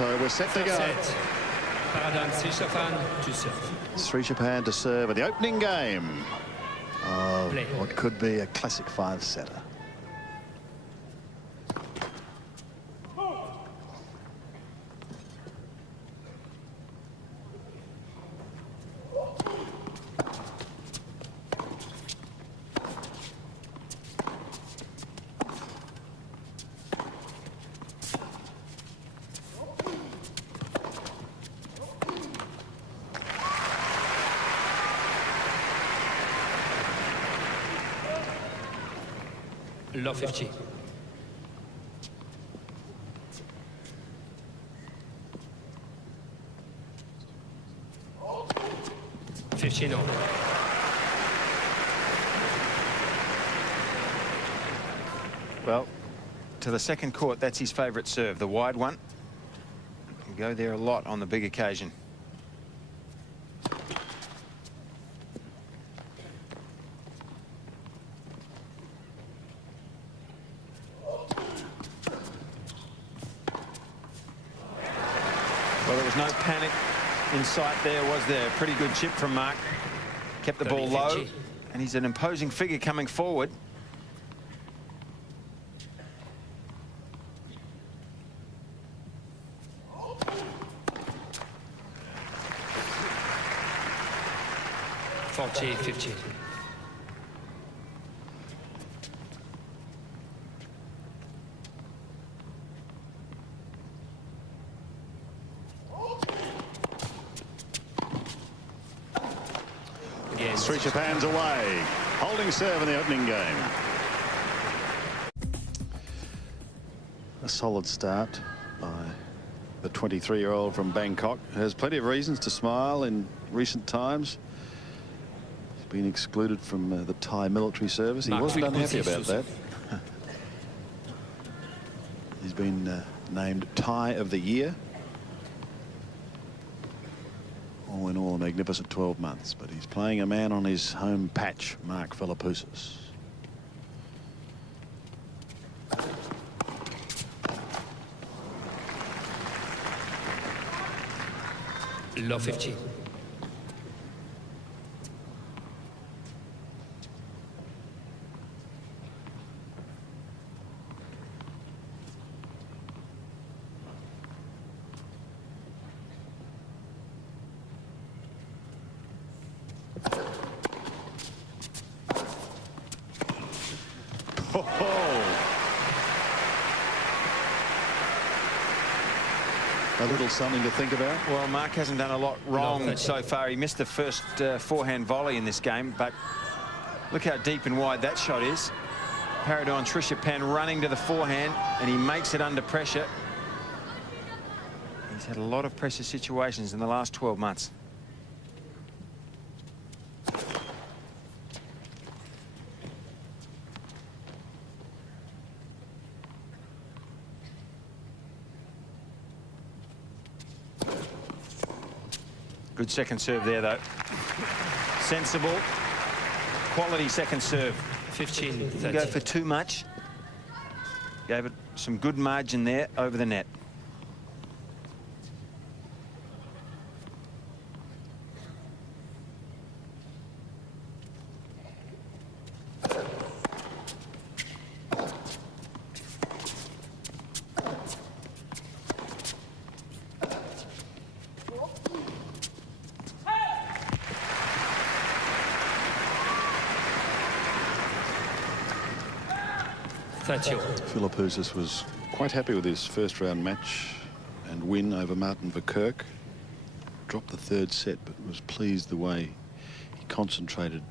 So we're set to go. Paradorn, Srichaphan to serve. Srichaphan to serve in the opening game of what could be a classic five-setter. Low 50. No. Well, to the second court, that's his favourite serve, the wide one. He'll go there a lot on the big occasion. Well, there was no panic in sight there, was there? Pretty good chip from Mark. Kept the ball low, and he's an imposing figure coming forward. Forty, 50. Srichaphan's away, holding serve in the opening game. A solid start by the 23-year-old from Bangkok. Has plenty of reasons to smile in recent times. He's been excluded from the Thai military service. He wasn't unhappy about that. He's been named Thai of the Year. All in all, a magnificent 12 months, but he's playing a man on his home patch, Mark Philippoussis. Low 50. A little something to think about. Well, Mark hasn't done a lot wrong so far. He missed the first forehand volley in this game, but look how deep and wide that shot is. Paradorn, Srichaphan running to the forehand, and he makes it under pressure. He's had a lot of pressure situations in the last 12 months. Good second serve there, though. Sensible, quality second serve. 15, 30. Didn't go for too much. Gave it some good margin there over the net. Philippoussis was quite happy with his first round match and win over Martin Verkerk. Dropped the third set, but was pleased the way he concentrated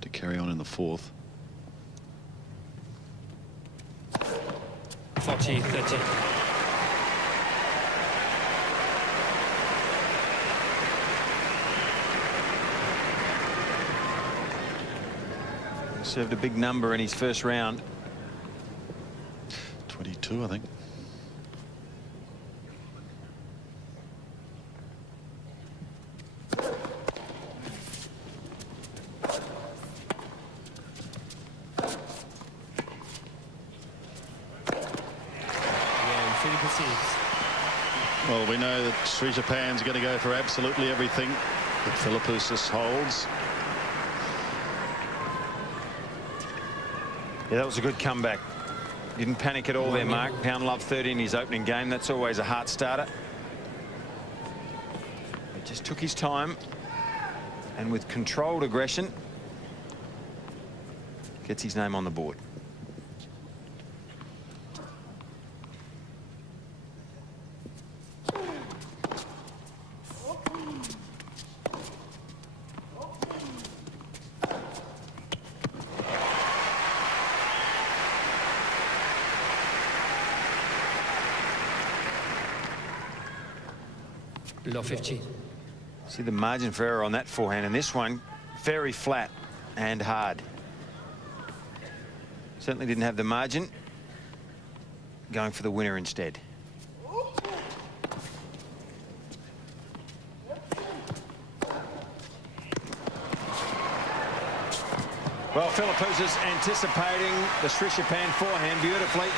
to carry on in the fourth. 40, 30. Served a big number in his first round. 22, I think. Well, we know that Srichaphan's going to go for absolutely everything that Philippoussis holds. Yeah, that was a good comeback. Didn't panic at all there, Mark. Pound love 30 in his opening game. That's always a heart starter. He just took his time, and with controlled aggression, gets his name on the board. Low 15. See the margin for error on that forehand, and this one very flat and hard. Certainly didn't have the margin. Going for the winner instead. Well, Philippoussis anticipating the Srichaphan forehand beautifully.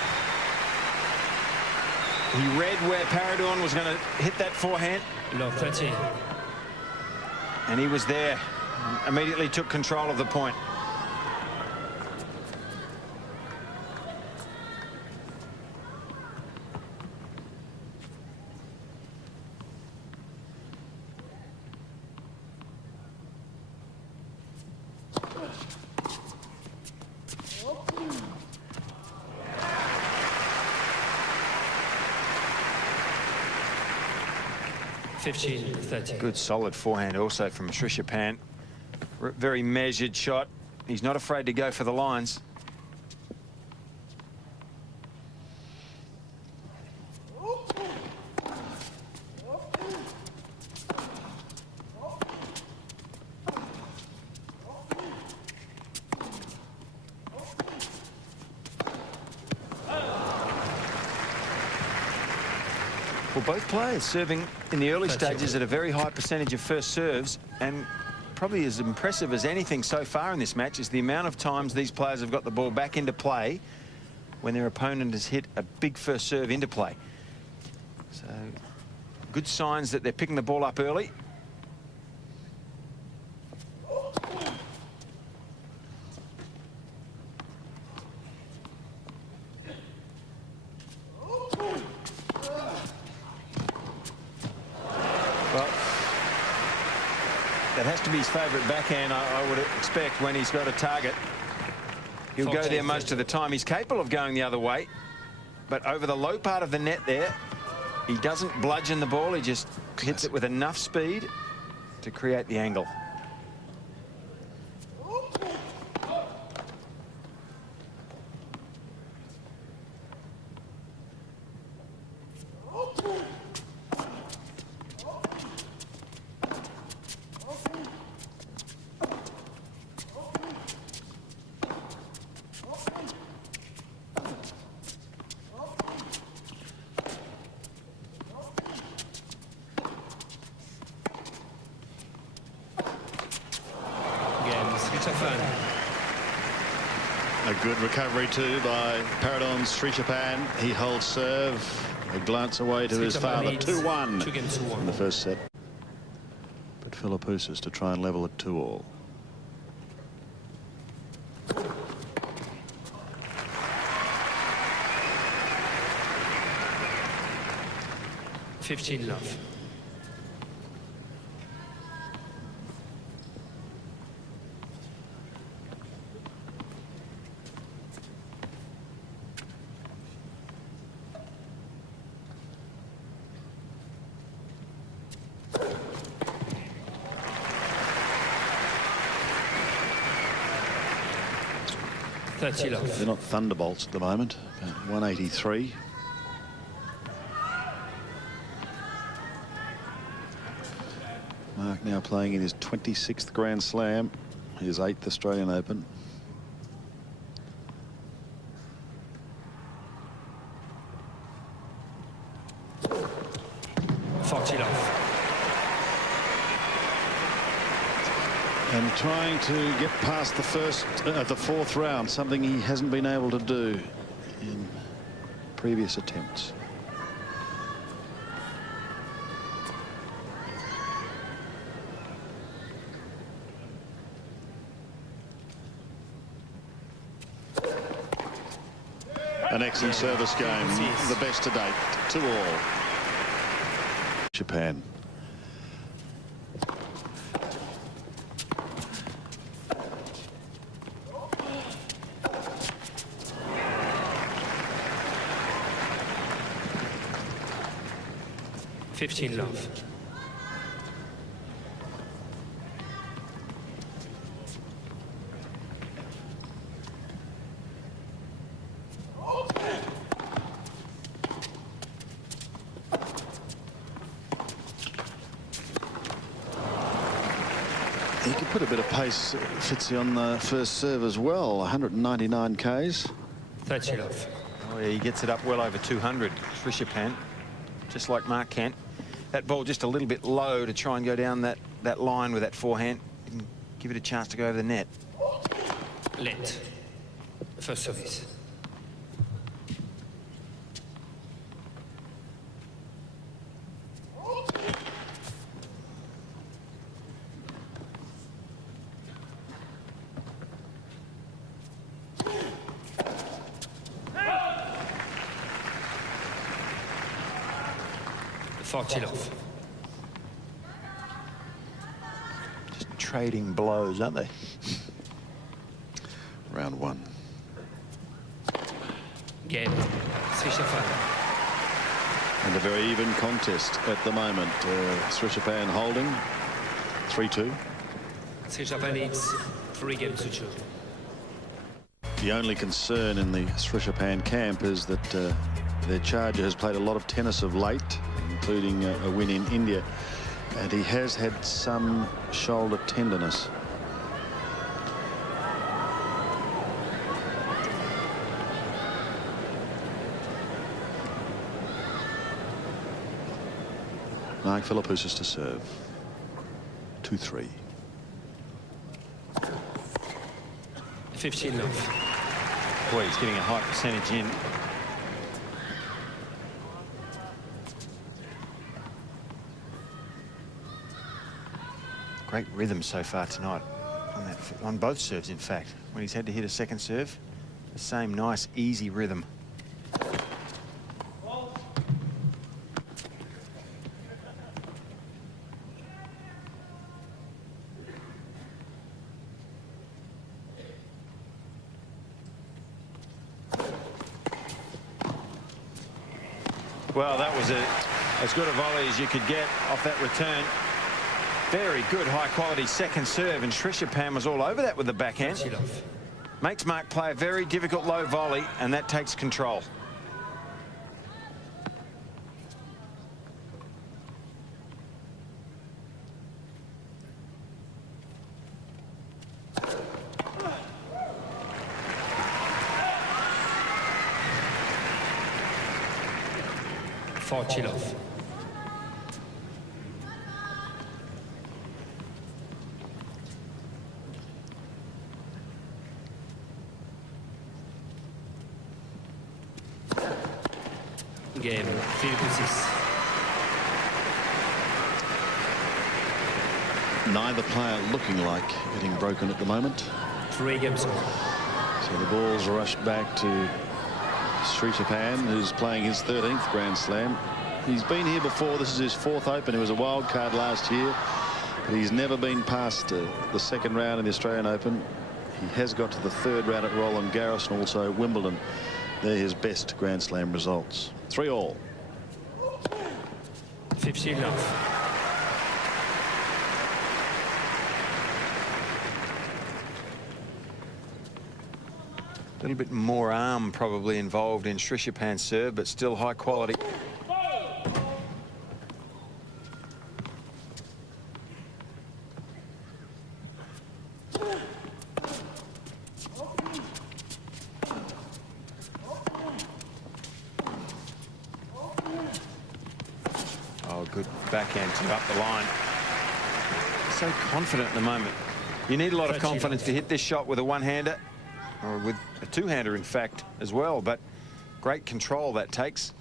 He read where Paradorn was going to hit that forehand. Low 13. And he was there. Immediately took control of the point. Good solid forehand also from Srichaphan. Very measured shot. He's not afraid to go for the lines. Well, both players serving in the early stages at a very high percentage of first serves, and probably as impressive as anything so far in this match is the amount of times these players have got the ball back into play when their opponent has hit a big first serve into play. So good signs that they're picking the ball up early. That has to be his favourite backhand, I would expect, when he's got a target. He'll go there most of the time. He's capable of going the other way, but over the low part of the net there, he doesn't bludgeon the ball. He just hits it with enough speed to create the angle. A good recovery too by Paradorn's Srichaphan. He holds serve. A glance away to his father. 2-1 in the first set. But Philippoussis to try and level it 2-all. Love. They're not thunderbolts at the moment. 183. Mark now playing in his 26th Grand Slam, his 8th Australian Open. And trying to get past the fourth round, something he hasn't been able to do in previous attempts. An excellent service game, the best to date, 2-all. Japan. Love. He could put a bit of pace, Fitzy, on the first serve as well. 199 Ks. 30 love. Oh, yeah, he gets it up well over 200. Srichaphan, just like Mark Kent. That ball just a little bit low to try and go down that line with that forehand. Didn't give it a chance to go over the net. Let. First service. Love. Just trading blows, aren't they? Round 1. Game. Srichaphan. And a very even contest at the moment. Srichaphan holding 3-2. Srichaphan needs 3 games to 2. The only concern in the Srichaphan camp is that their charger has played a lot of tennis of late, including a win in India, and he has had some shoulder tenderness. Mark Philippoussis to serve. 2-3. 15 love. Boy, he's getting a high percentage in. Great rhythm so far tonight on both serves, in fact. When he's had to hit a second serve, the same nice, easy rhythm. Well, that was as good a volley as you could get off that return. Very good, high-quality second serve, and Srichaphan was all over that with the backhand. Makes Mark play a very difficult low volley, and that takes control. Love. Game. Philippoussis. Neither player looking like getting broken at the moment. 3 games on. So the ball's rushed back to Srichaphan, who's playing his 13th Grand Slam. He's been here before. This is his 4th Open. He was a wild card last year, but he's never been past the second round in the Australian Open. He has got to the 3rd round at Roland Garros and also Wimbledon. They're his best Grand Slam results. 3-all. 15 love. A little bit more arm probably involved in Srichaphan's serve, but still high quality. Oh, good backhand to up the line. So confident at the moment. You need a lot of confidence to hit this shot with a one-hander, or with a two-hander, in fact, as well. But great control that takes.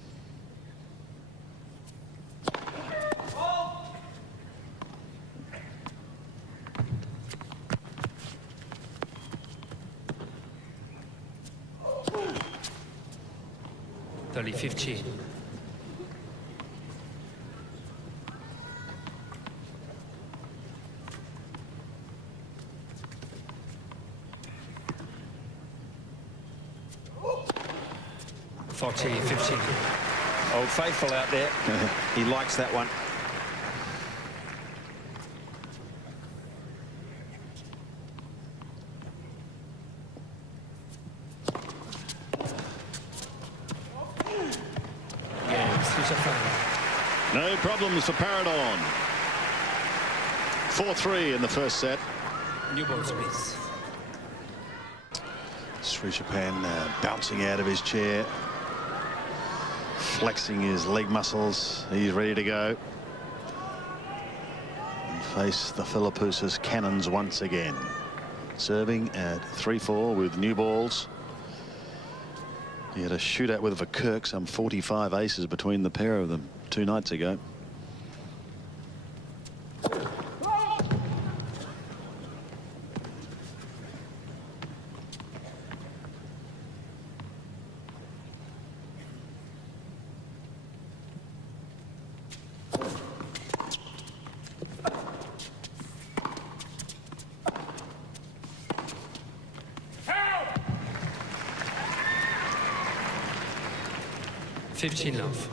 Italy 15. Old Faithful out there. He likes that one. Srichaphan. No problems for Paradorn. 4-3 in the first set. New balls, please. Srichaphan bouncing out of his chair, flexing his leg muscles. He's ready to go and face the Philippoussis cannons once again. Serving at 3-4 with new balls. He had a shootout with Verkerk, some 45 aces between the pair of them 2 nights ago. Love.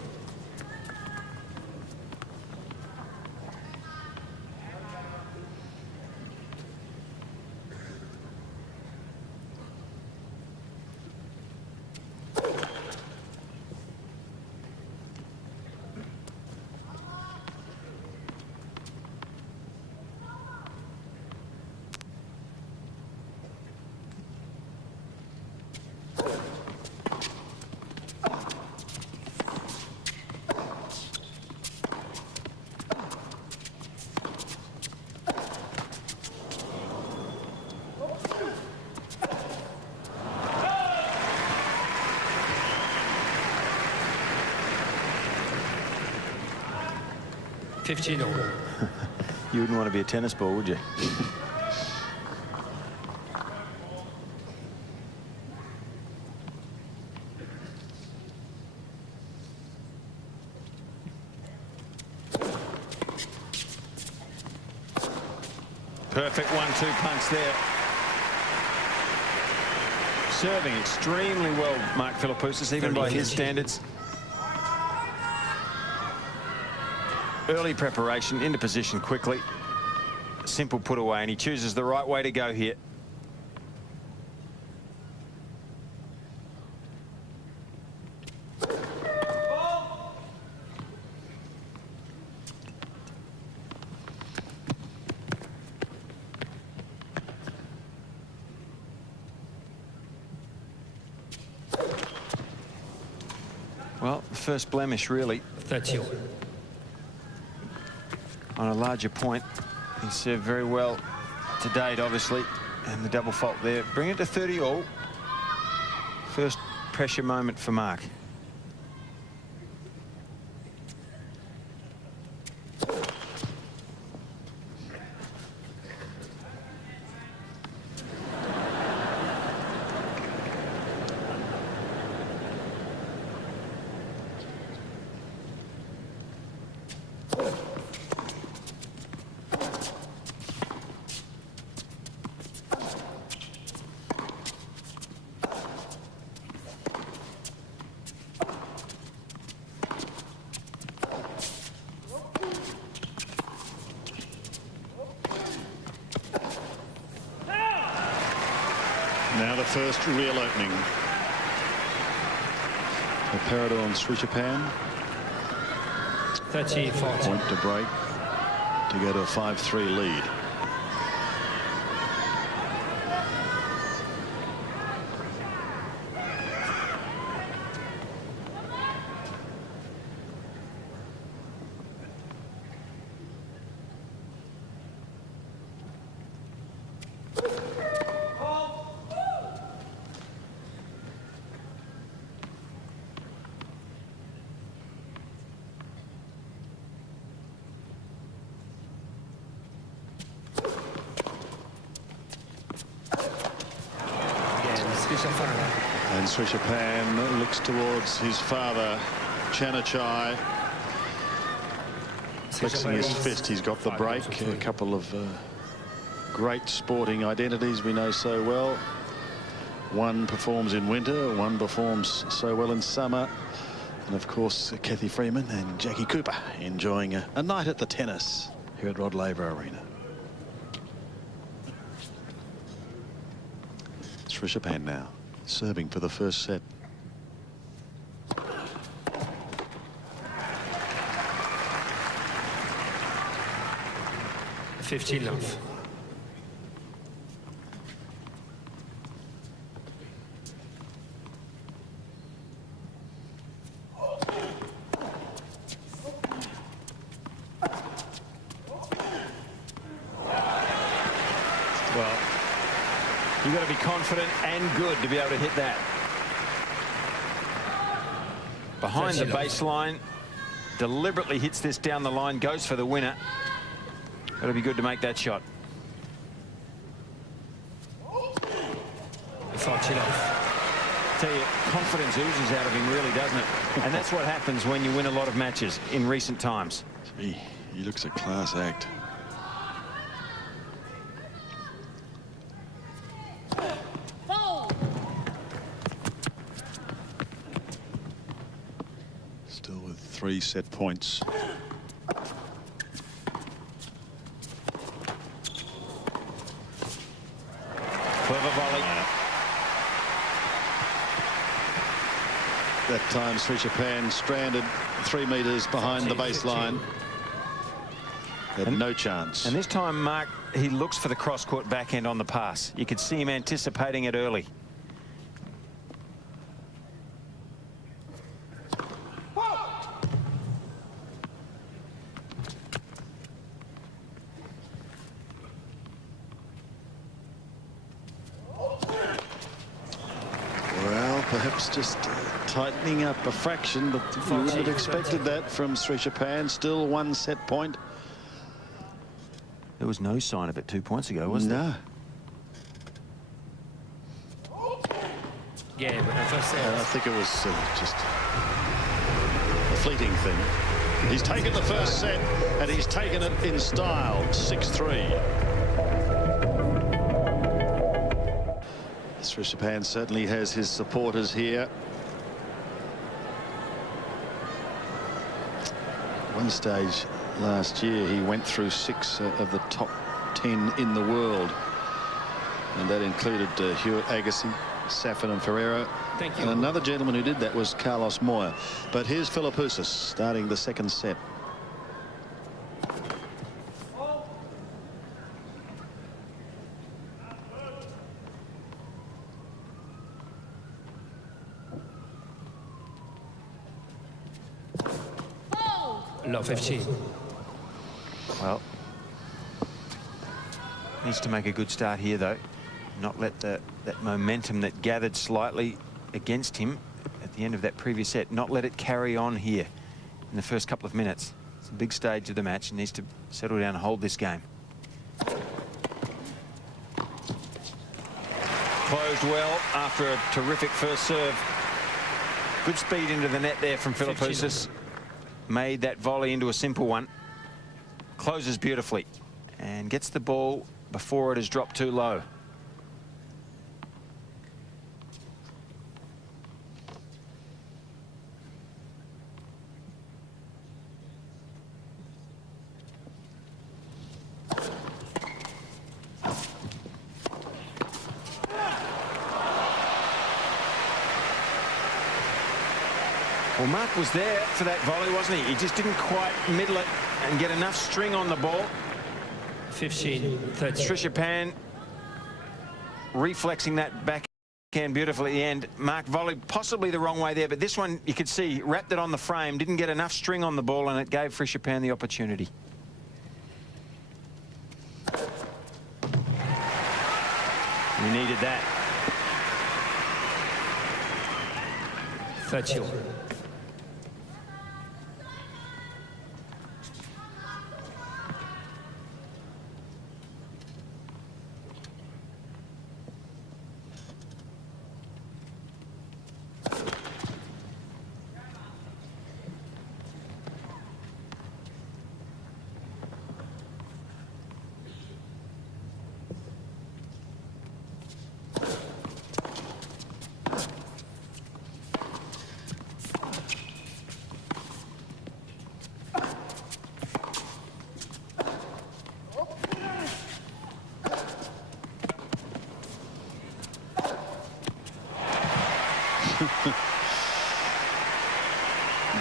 You wouldn't want to be a tennis ball, would you? Perfect 1-2 punch there. Serving extremely well, Mark Philippoussis, even by his standards. Early preparation, into position quickly. Simple put away, and he chooses the right way to go here. Well, the first blemish, really. 30. On a larger point. He served very well to date, obviously, and the double fault there. Bring it to 30 all. First pressure moment for Mark. Now the first real opening for Paradorn Srichaphan. 30-40. Point to break to go to a 5-3 lead. Srichaphan. And Srichaphan looks towards his father, Chanachai. Flexing his fist, he's got the break. A couple of great sporting identities we know so well. One performs in winter, one performs so well in summer. And of course, Kathy Freeman and Jackie Cooper enjoying a night at the tennis here at Rod Laver Arena. Srichaphan now serving for the first set. love. Well, you've got to be confident and good to be able to hit that. Behind the baseline, deliberately hits this down the line, goes for the winner. Got to be good to make that shot. Tell you, confidence oozes out of him, really, doesn't it? And that's what happens when you win a lot of matches in recent times. He looks a class act. Still with 3 set points. Clever volley. That time Srichaphan stranded 3 meters behind the baseline. Had no chance. And this time, Mark, he looks for the cross-court backhand on the pass. You could see him anticipating it early. Perhaps just tightening up a fraction, but you wouldn't have expected that from Srichaphan. Still 1 set point. There was no sign of it 2 points ago, was there? No. Yeah, but I think it was just a fleeting thing. He's taken the first set, and he's taken it in style. 6-3. Srichaphan certainly has his supporters here. One stage last year, he went through 6 of the top 10 in the world. And that included Hewitt, Agassi, Safin and Ferreira. Thank you. And another gentleman who did that was Carlos Moya. But here's Philippoussis starting the second set. Low 15. Well, needs to make a good start here, though. Not let that momentum that gathered slightly against him at the end of that previous set, not let it carry on here in the first couple of minutes. It's a big stage of the match. He needs to settle down and hold this game. Closed well after a terrific first serve. Good speed into the net there from Philippoussis. Made that volley into a simple one. Closes beautifully and gets the ball before it has dropped too low. Well, Mark was there for that volley, wasn't he? He just didn't quite middle it and get enough string on the ball. 15, 30. Srichaphan reflexing that backhand beautifully at the end. Mark volleyed possibly the wrong way there, but this one you could see wrapped it on the frame, didn't get enough string on the ball, and it gave Srichaphan the opportunity. We needed that. 31.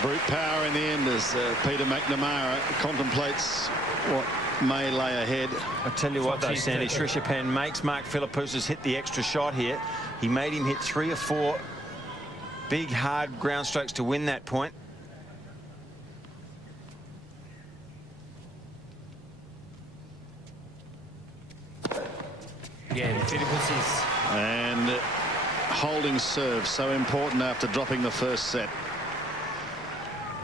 Brute power in the end as Peter McNamara contemplates what may lay ahead. I tell you what, though, Sandy, Srichaphan makes Mark Philippoussis hit the extra shot here. He made him hit 3 or 4 big, hard ground strokes to win that point. Again, Philippoussis. And holding serve, so important after dropping the first set.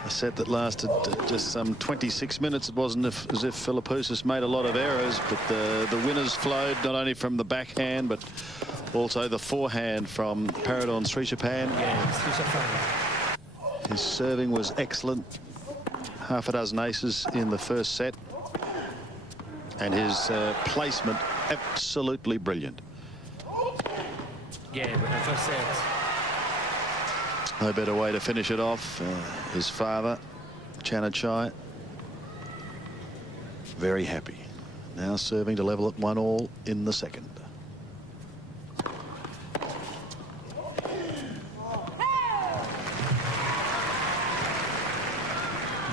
A set that lasted just some 26 minutes. It wasn't as if Philippoussis made a lot of errors, but the winners flowed not only from the backhand, but also the forehand from Paradorn Srichaphan. Yeah, Srichaphan. His serving was excellent. Half a dozen aces in the first set. And his placement absolutely brilliant. Game, first set. No better way to finish it off. His father, Chanachai, very happy. Now serving to level at 1-all in the second.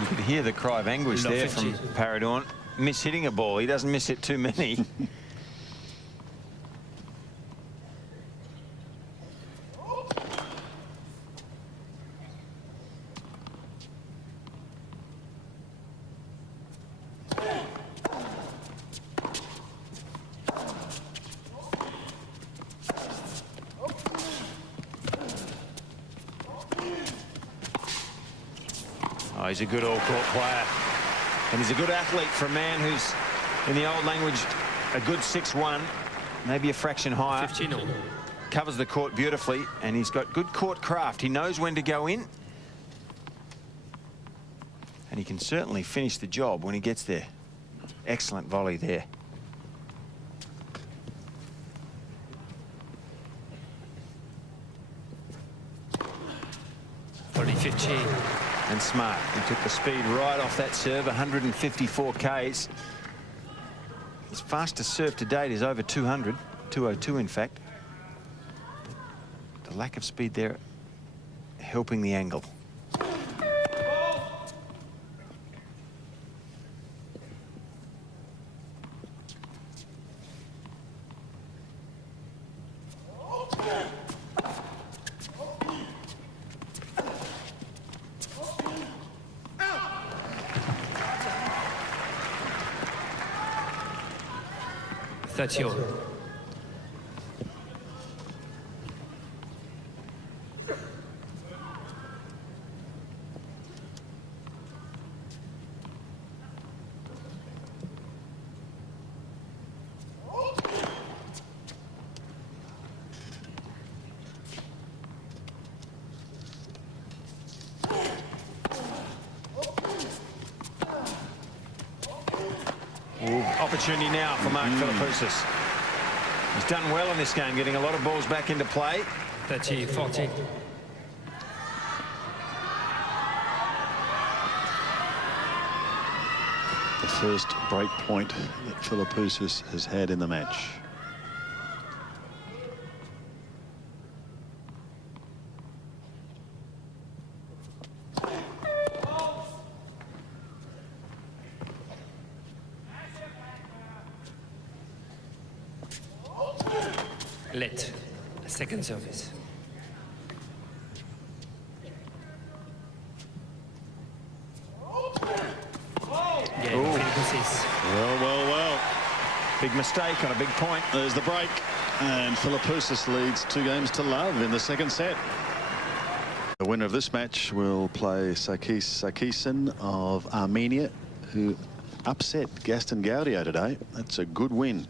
You could hear the cry of anguish there from Paradorn. Miss-hitting a ball. He doesn't miss it too many. Oh, he's a good all-court player. And he's a good athlete for a man who's, in the old language, a good 6'1", maybe a fraction higher. 15-all. Covers the court beautifully, and he's got good court craft. He knows when to go in. And he can certainly finish the job when he gets there. Excellent volley there. Volley 15. And smart. He took the speed right off that serve, 154 Ks. His fastest serve to date is over 200, 202 in fact. The lack of speed there helping the angle. That's yours. Opportunity now for Mark Philippoussis. He's done well in this game, getting a lot of balls back into play. 30-14. The first break point that Philippoussis has had in the match. Let. Second service. Game, Philippoussis. Well. Big mistake on a big point. There's the break. And Philippoussis leads 2-0 in the second set. The winner of this match will play Sarkis Sarkisyan of Armenia, who upset Gaston Gaudio today. That's a good win.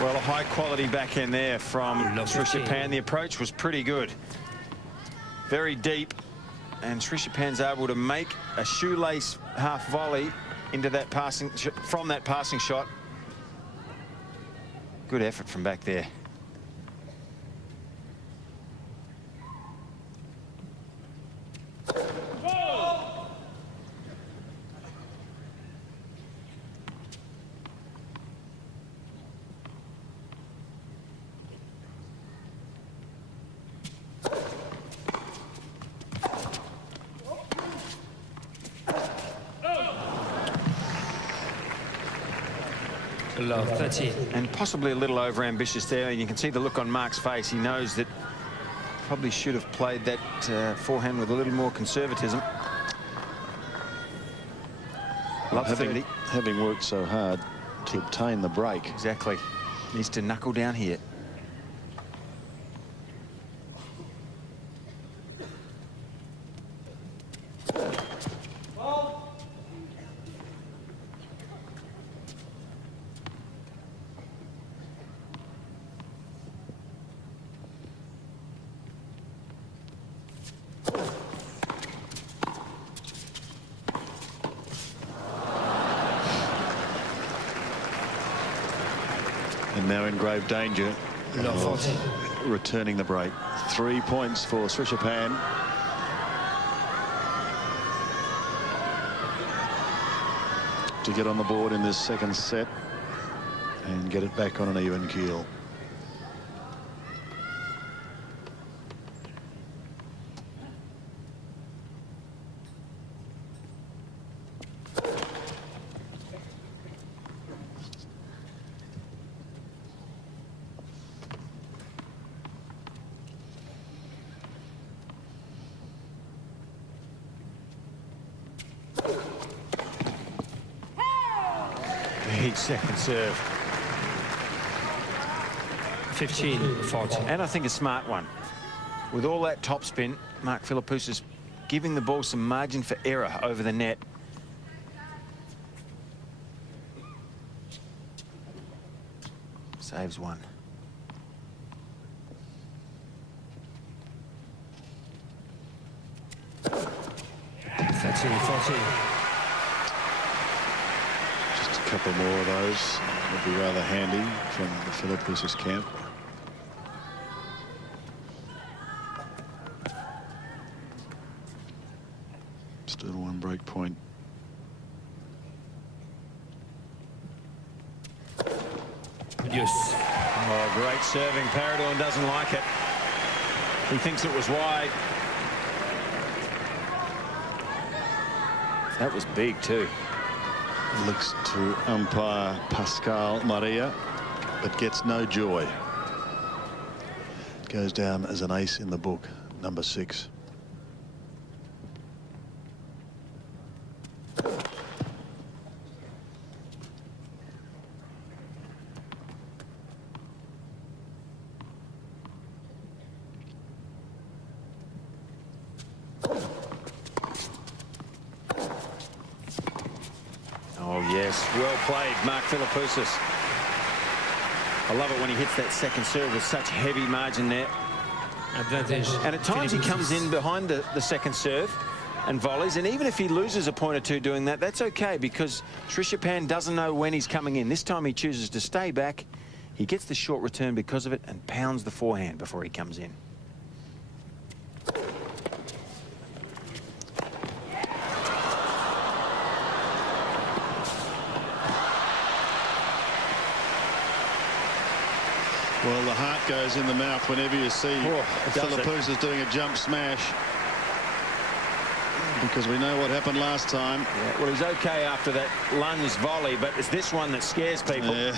Well, a high-quality backhand there from Srichaphan. The approach was pretty good. Very deep and Srichaphan's able to make a shoelace half volley into that passing from that passing shot. Good effort from back there. Love 30. And possibly a little over-ambitious there. And you can see the look on Mark's face. He knows that probably should have played that forehand with a little more conservatism. Love 30. Having worked so hard to obtain the break. Exactly. Needs to knuckle down here. And now in grave danger of returning the break. 3 points for Srichaphan. To get on the board in this second set and get it back on an even keel. Big second serve. 15-14. And I think a smart one. With all that topspin, Mark Philippoussis is giving the ball some margin for error over the net. Saves one. Just a couple more of those would be rather handy from the Philippoussis camp. Still one break point. Yes. Oh, great serving. Paradorn doesn't like it. He thinks it was wide. That was big too. Looks to umpire Pascal Maria, but gets no joy. Goes down as an ace in the book, number 6. Oh, yes. Well played, Mark Philippoussis. I love it when he hits that second serve with such heavy margin there. Advantage. And at times he comes in behind the second serve and volleys. And even if he loses a point or two doing that, that's okay, because Srichaphan doesn't know when he's coming in. This time he chooses to stay back. He gets the short return because of it and pounds the forehand before he comes in. Well, the heart goes in the mouth whenever you see Philippoussis doing a jump smash, because we know what happened last time. Yeah, well, he's okay after that lunge volley, but it's this one that scares people. Yeah.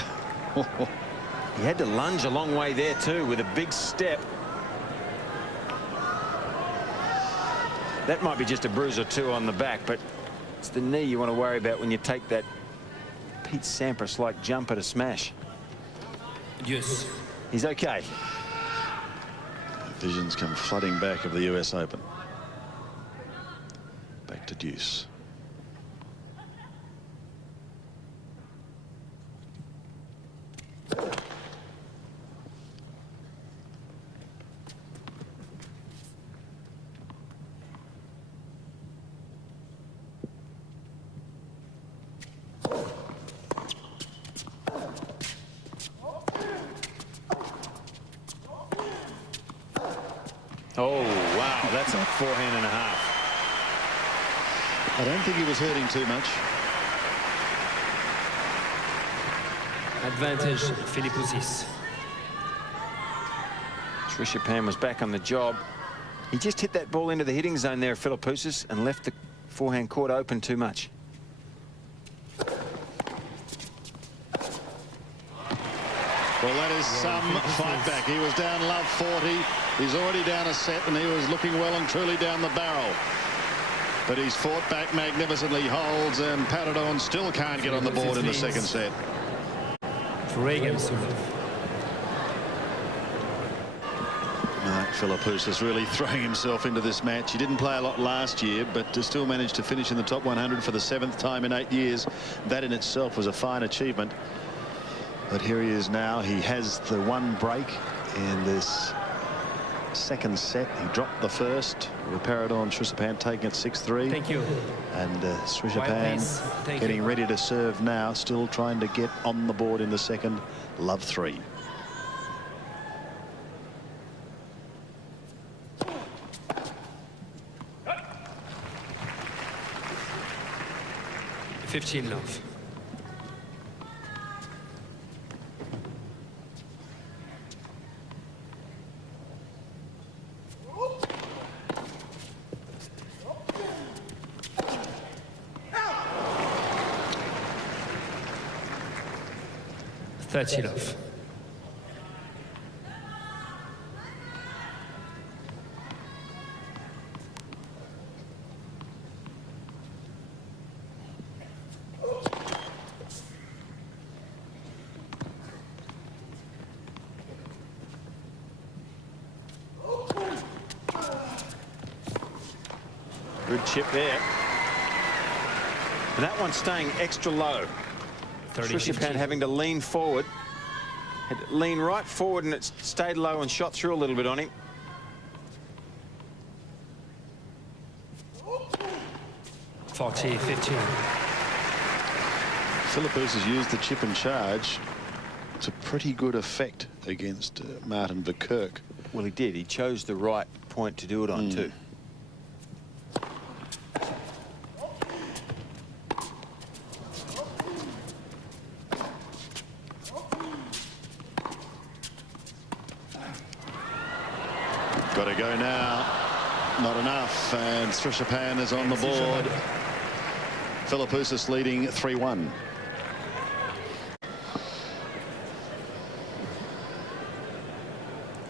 He had to lunge a long way there too with a big step. That might be just a bruise or two on the back, but it's the knee you want to worry about when you take that Pete Sampras-like jump at a smash. Yes. He's okay. Visions come flooding back of the US Open. Back to deuce. That's a forehand and a half. I don't think he was hurting too much. Advantage, Philippoussis. Srichaphan was back on the job. He just hit that ball into the hitting zone there, Philippoussis, and left the forehand court open too much. Well, that is some fight back. He was down love 40. He's already down a set, and he was looking well and truly down the barrel. But he's fought back magnificently, holds, and Paradorn still can't get on the board in the second set. 3 games to love. Mark Philippoussis really throwing himself into this match. He didn't play a lot last year, but still managed to finish in the top 100 for the 7th time in 8 years. That in itself was a fine achievement. But here he is now. He has the one break in this second set. He dropped the first with Paradorn, Srichaphan taking it 6-3. Thank you. And Srichaphan getting ready to serve now, still trying to get on the board in the second. Love 3. $15 love. $30 love. Good chip there. And that one's staying extra low. Srichaphan having to lean forward. Had to lean right forward, and it stayed low and shot through a little bit on him. $40, $15. Philippoussis has used the chip and charge to pretty good effect against Martin Verkerk. Well, he did. He chose the right point to do it on, too. Got to go now. Not enough. And Srichaphan is on the board. Philippoussis leading 3-1.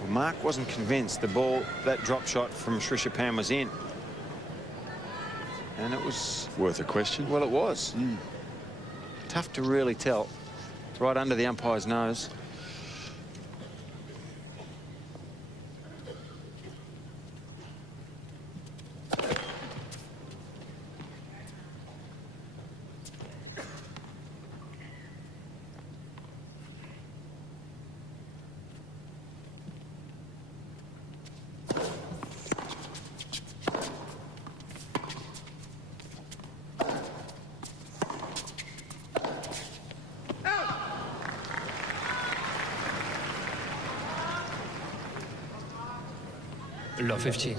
Well, Mark wasn't convinced the ball, that drop shot from Srichaphan was in. And it was... Worth a question. Well, it was. Tough to really tell. It's right under the umpire's nose. Love 15.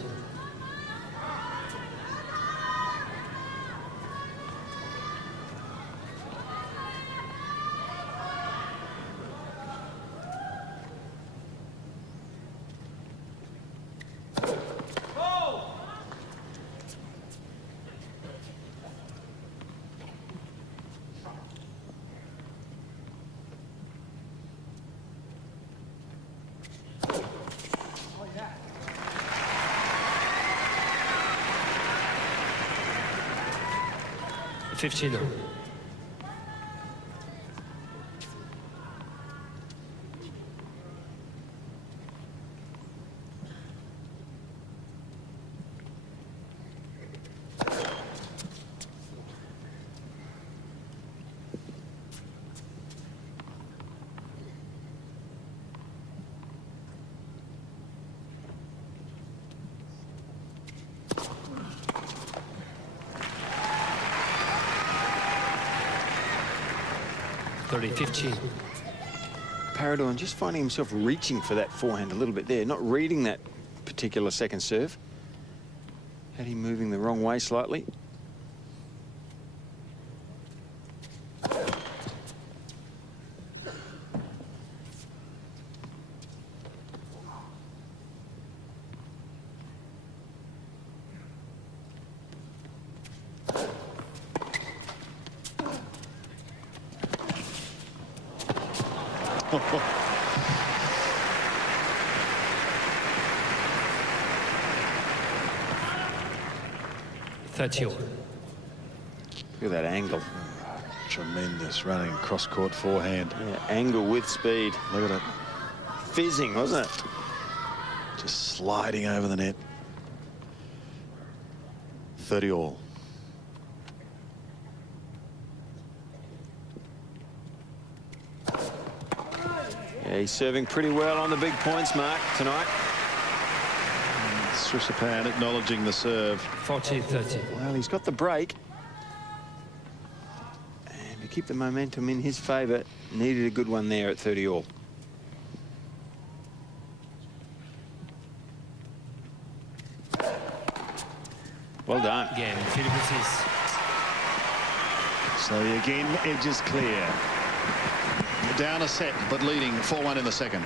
$15. $15. Paradorn just finding himself reaching for that forehand a little bit there, not reading that particular second serve. Had him moving the wrong way slightly. Look at that angle. Tremendous running cross-court forehand. Yeah, angle with speed. Look at it. Fizzing, wasn't it? Just sliding over the net. 30 all. Yeah, he's serving pretty well on the big points mark tonight. Srichaphan acknowledging the serve. 40-30. Well, he's got the break. And to keep the momentum in his favour, needed a good one there at 30 all. Well done. Game, Philippoussis. So he again edges clear. Down a set, but leading 4-1 in the second.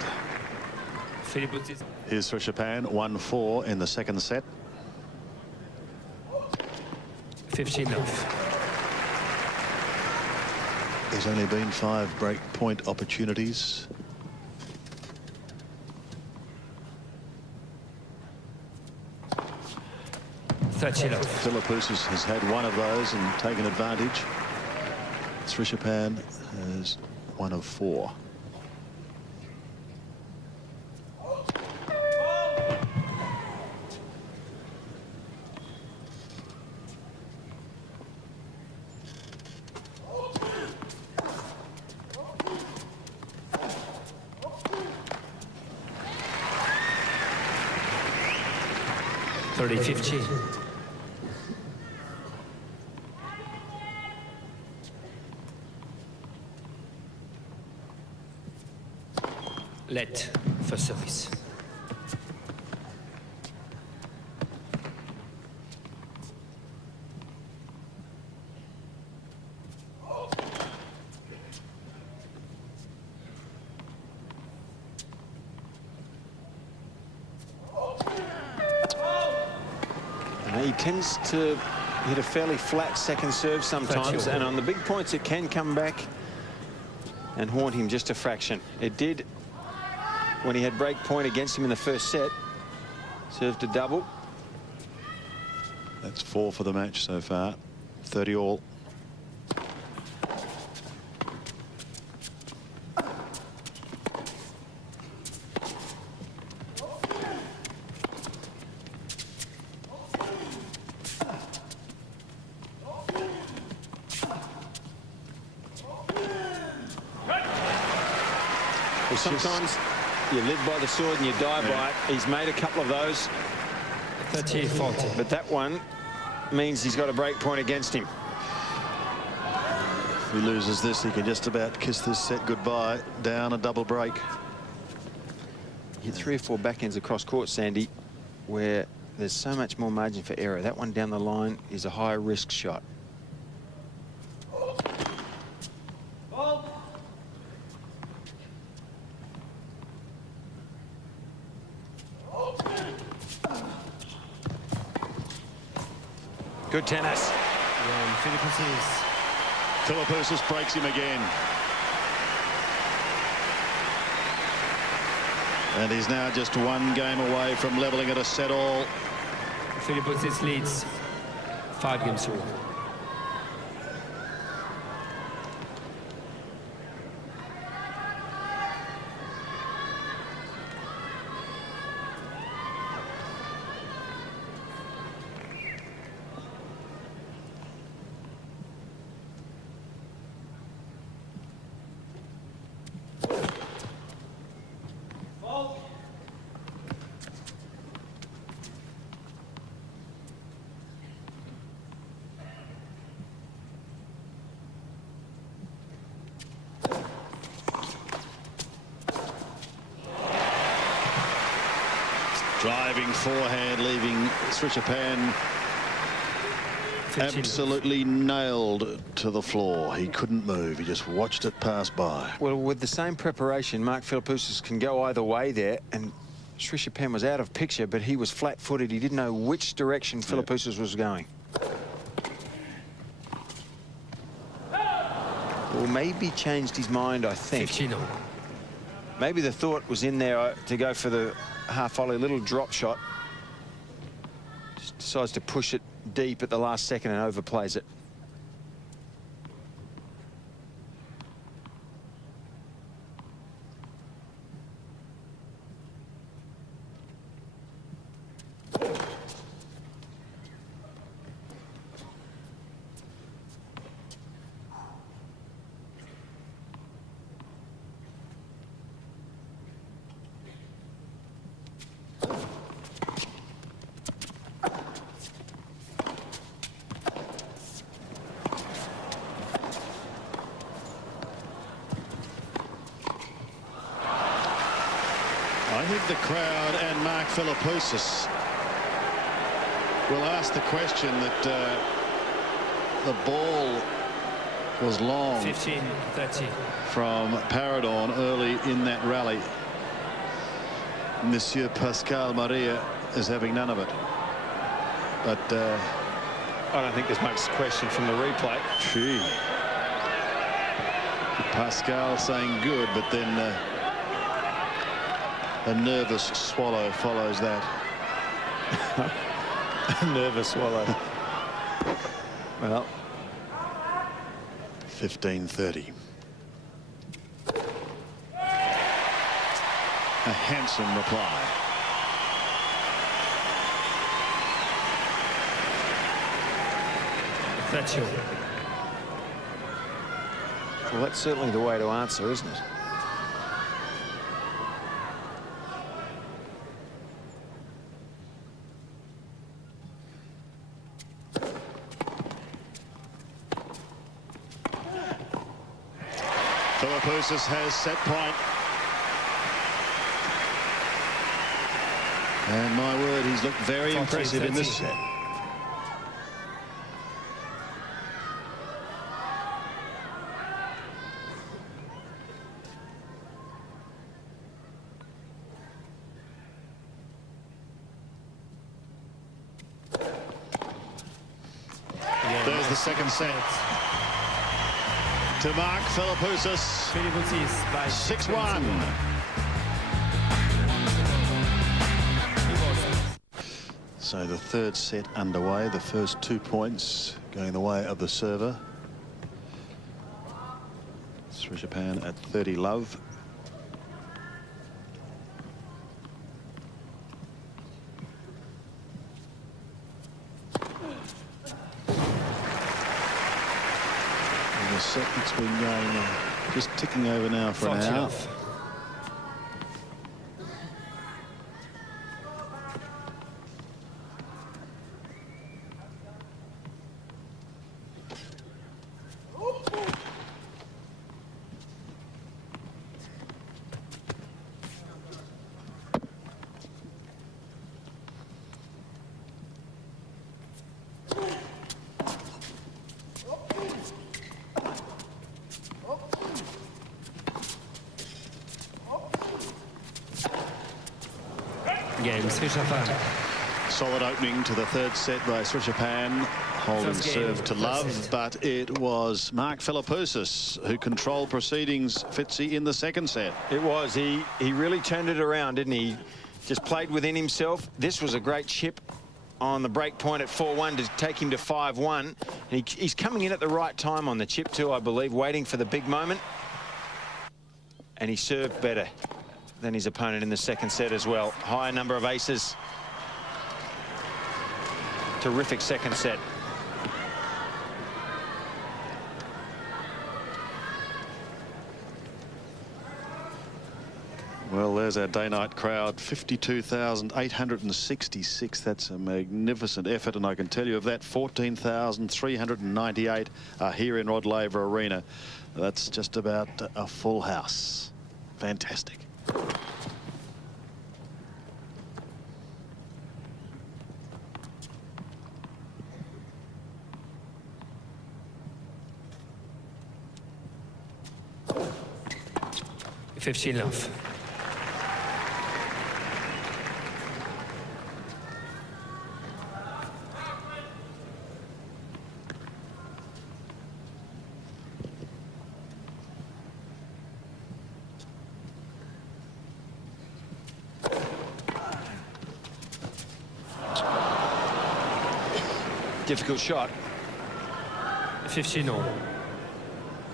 Philippoussis. Here's Srichaphan, 1-4 in the second set. 15 off. There's only been 5 break point opportunities. Philippoussis has had one of those and taken advantage. Srichaphan has 1 of 4. Let for service. He tends to hit a fairly flat second serve sometimes, and on the big points it can come back and haunt him just a fraction. It did when he had break point against him in the first set. Served a double. That's 4 for the match so far. 30 all. Well, sometimes you live by the sword and you die by it. He's made a couple of those. 30-40. But that one means he's got a break point against him. If he loses this, he can just about kiss this set goodbye. Down a double break. Hit 3 or 4 backhands across court, Sandy, where there's so much more margin for error. That one down the line is a high risk shot. Good tennis. And Philippoussis breaks him again. And he's now just 1 game away from levelling at a set all. Philippoussis leads 5 games to 1. Driving forehand, leaving Srichaphan absolutely nailed to the floor. He couldn't move. He just watched it pass by. Well, with the same preparation, Mark Philippoussis can go either way there. And Srichaphan was out of picture, but he was flat-footed. He didn't know which direction Philippoussis was going. Well, maybe changed his mind, I think. Maybe the thought was in there to go for the half volley, little drop shot. Just decides to push it deep at the last second and overplays it. I think the crowd and Mark Philippoussis will ask the question that the ball was long 15-30 from Paradorn early in that rally. Monsieur Pascal Maria is having none of it. But I don't think there's much question from the replay. Gee. Pascal saying good, but then a nervous swallow follows that. A nervous swallow. Well, 15-30. A handsome reply. Well, that's certainly the way to answer, isn't it? Philippoussis has set point. And my word, he's looked very impressive in this set. There's the second set. To Mark Philippoussis, 6-1. So the third set underway. The first 2 points going the way of the server. Srichaphan at 30 love. Set that's been going just ticking over now for an hour. Game, Srichaphan. Solid opening to the third set by Srichaphan, holding serve to love, but it was Mark Philippoussis who controlled proceedings, Fitzy, in the second set. It was. He really turned it around, didn't he? Just played within himself. This was a great chip on the break point at 4-1 to take him to 5-1. And he's coming in at the right time on the chip too, I believe, waiting for the big moment. And he served better than his opponent in the second set as well. Higher number of aces. Terrific second set. Well, there's our day-night crowd, 52,866. That's a magnificent effort, and I can tell you of that, 14,398 are here in Rod Laver Arena. That's just about a full house. Fantastic. 15 love. Difficult shot. 15 all.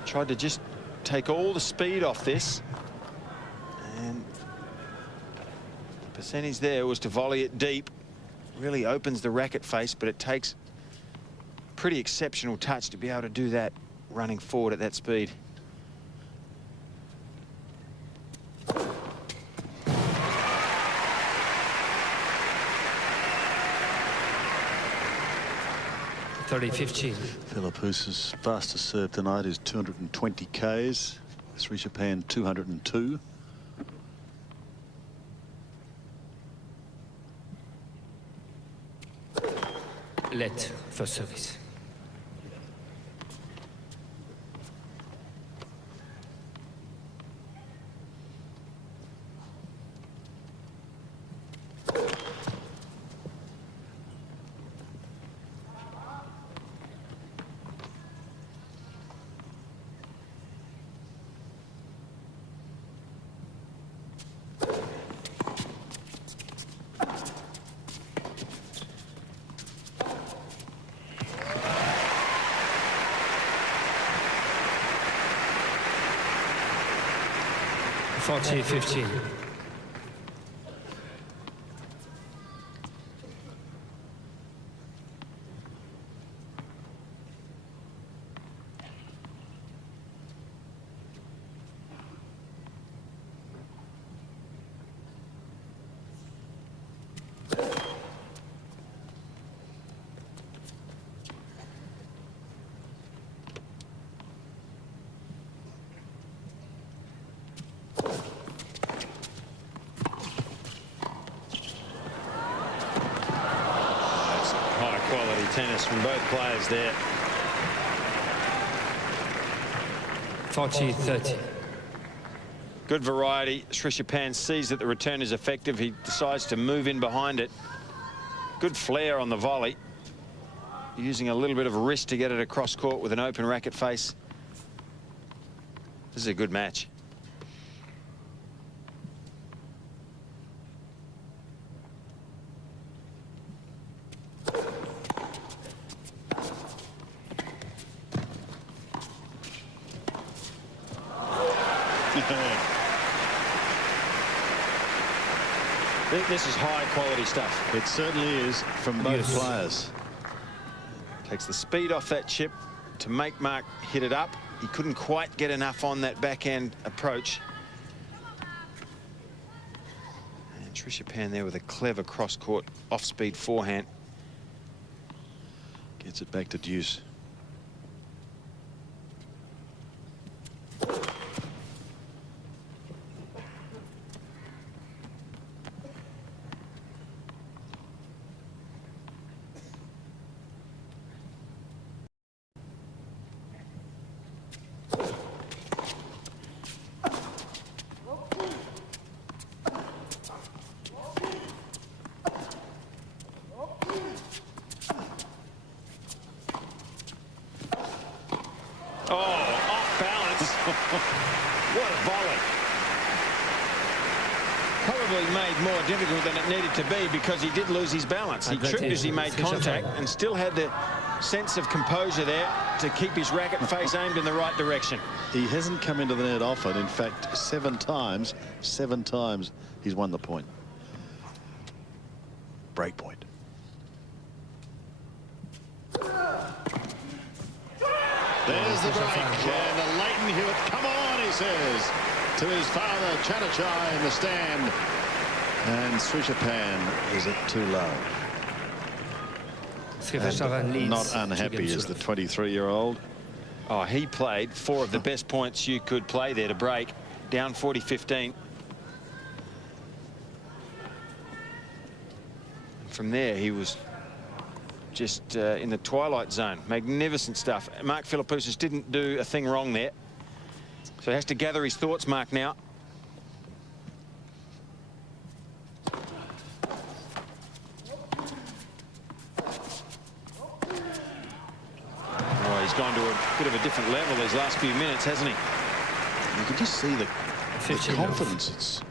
Tried to just take all the speed off this, and the percentage there was to volley it deep. Really opens the racket face, but it takes pretty exceptional touch to be able to do that running forward at that speed. Philippoussis' fastest serve tonight is 220 Ks. Srichaphan 202. Let for service. Forty 15. Tennis from both players there. 40-30. Good variety. Srichaphan sees that the return is effective. He decides to move in behind it. Good flair on the volley. Using a little bit of wrist to get it across court with an open racket face. This is a good match. This is high quality stuff. It certainly is from both players. Takes the speed off that chip to make Mark hit it up. He couldn't quite get enough on that backhand approach. And Srichaphan there with a clever cross-court off-speed forehand. Gets it back to deuce. What a volley. Probably made more difficult than it needed to be because he did lose his balance. He tripped as he made contact and still had the sense of composure there to keep his racket face aimed in the right direction. He hasn't come into the net often. In fact, seven times he's won the point. Break point. There's the break, and Leighton Hewitt, come on, he says, to his father, Chanachai, in the stand. And Srichaphan is it too low. And not unhappy is the 23-year-old. Oh, he played four of the best points you could play there to break. Down 40-15. From there, he was just in the twilight zone. Magnificent stuff. Mark Philippoussis didn't do a thing wrong there. So he has to gather his thoughts, Mark, now. gone to a bit of a different level these last few minutes, hasn't he? You can just see the confidence. It's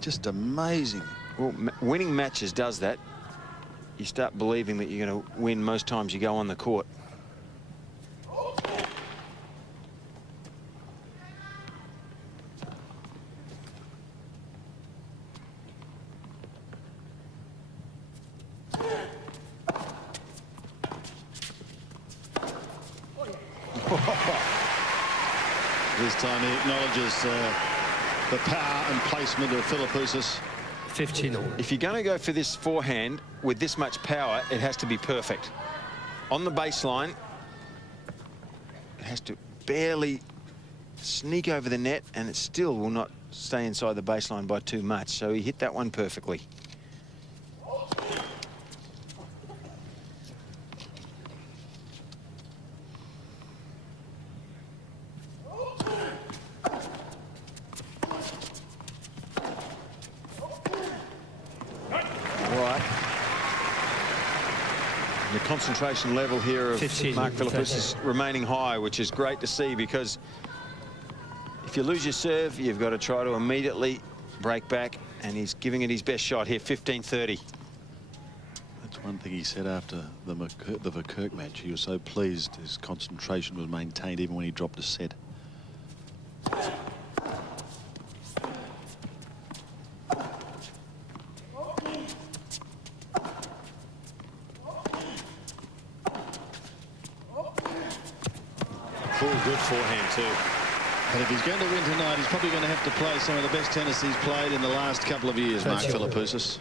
just amazing. Well, winning matches does that. You start believing that you're going to win most times you go on the court. This time he acknowledges the power and placement of Philippoussis. 15-all. If you're going to go for this forehand with this much power, it has to be perfect. On the baseline, it has to barely sneak over the net, and it still will not stay inside the baseline by too much. So he hit that one perfectly. The concentration level here of Mark Philippoussis is remaining high, which is great to see, because if you lose your serve, you've got to try to immediately break back, and he's giving it his best shot here, 15-30. That's one thing he said after the Verkerk match. He was so pleased his concentration was maintained even when he dropped a set. Good forehand too. But if he's going to win tonight, he's probably going to have to play some of the best tennis he's played in the last couple of years, Mark Philippoussis.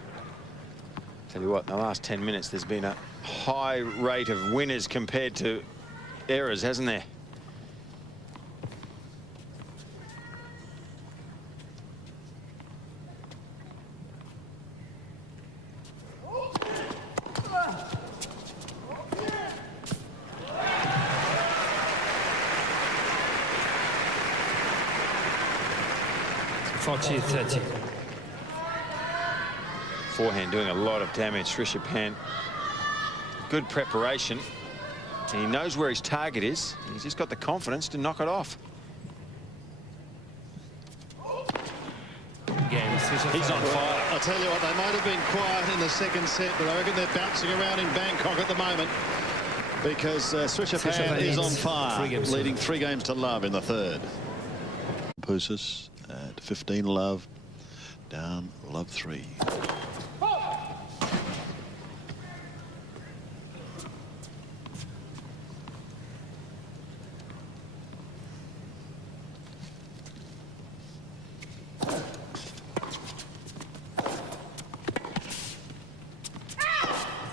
Tell you what, in the last 10 minutes, there's been a high rate of winners compared to errors, hasn't there? Forehand doing a lot of damage. Srichaphan, good preparation. And he knows where his target is. He's just got the confidence to knock it off. He's on fire. I'll tell you what, they might have been quiet in the second set, but I reckon they're bouncing around in Bangkok at the moment, because Srichaphan is on fire, leading 3 games to love in the third. Philippoussis at 15 love, down love 3.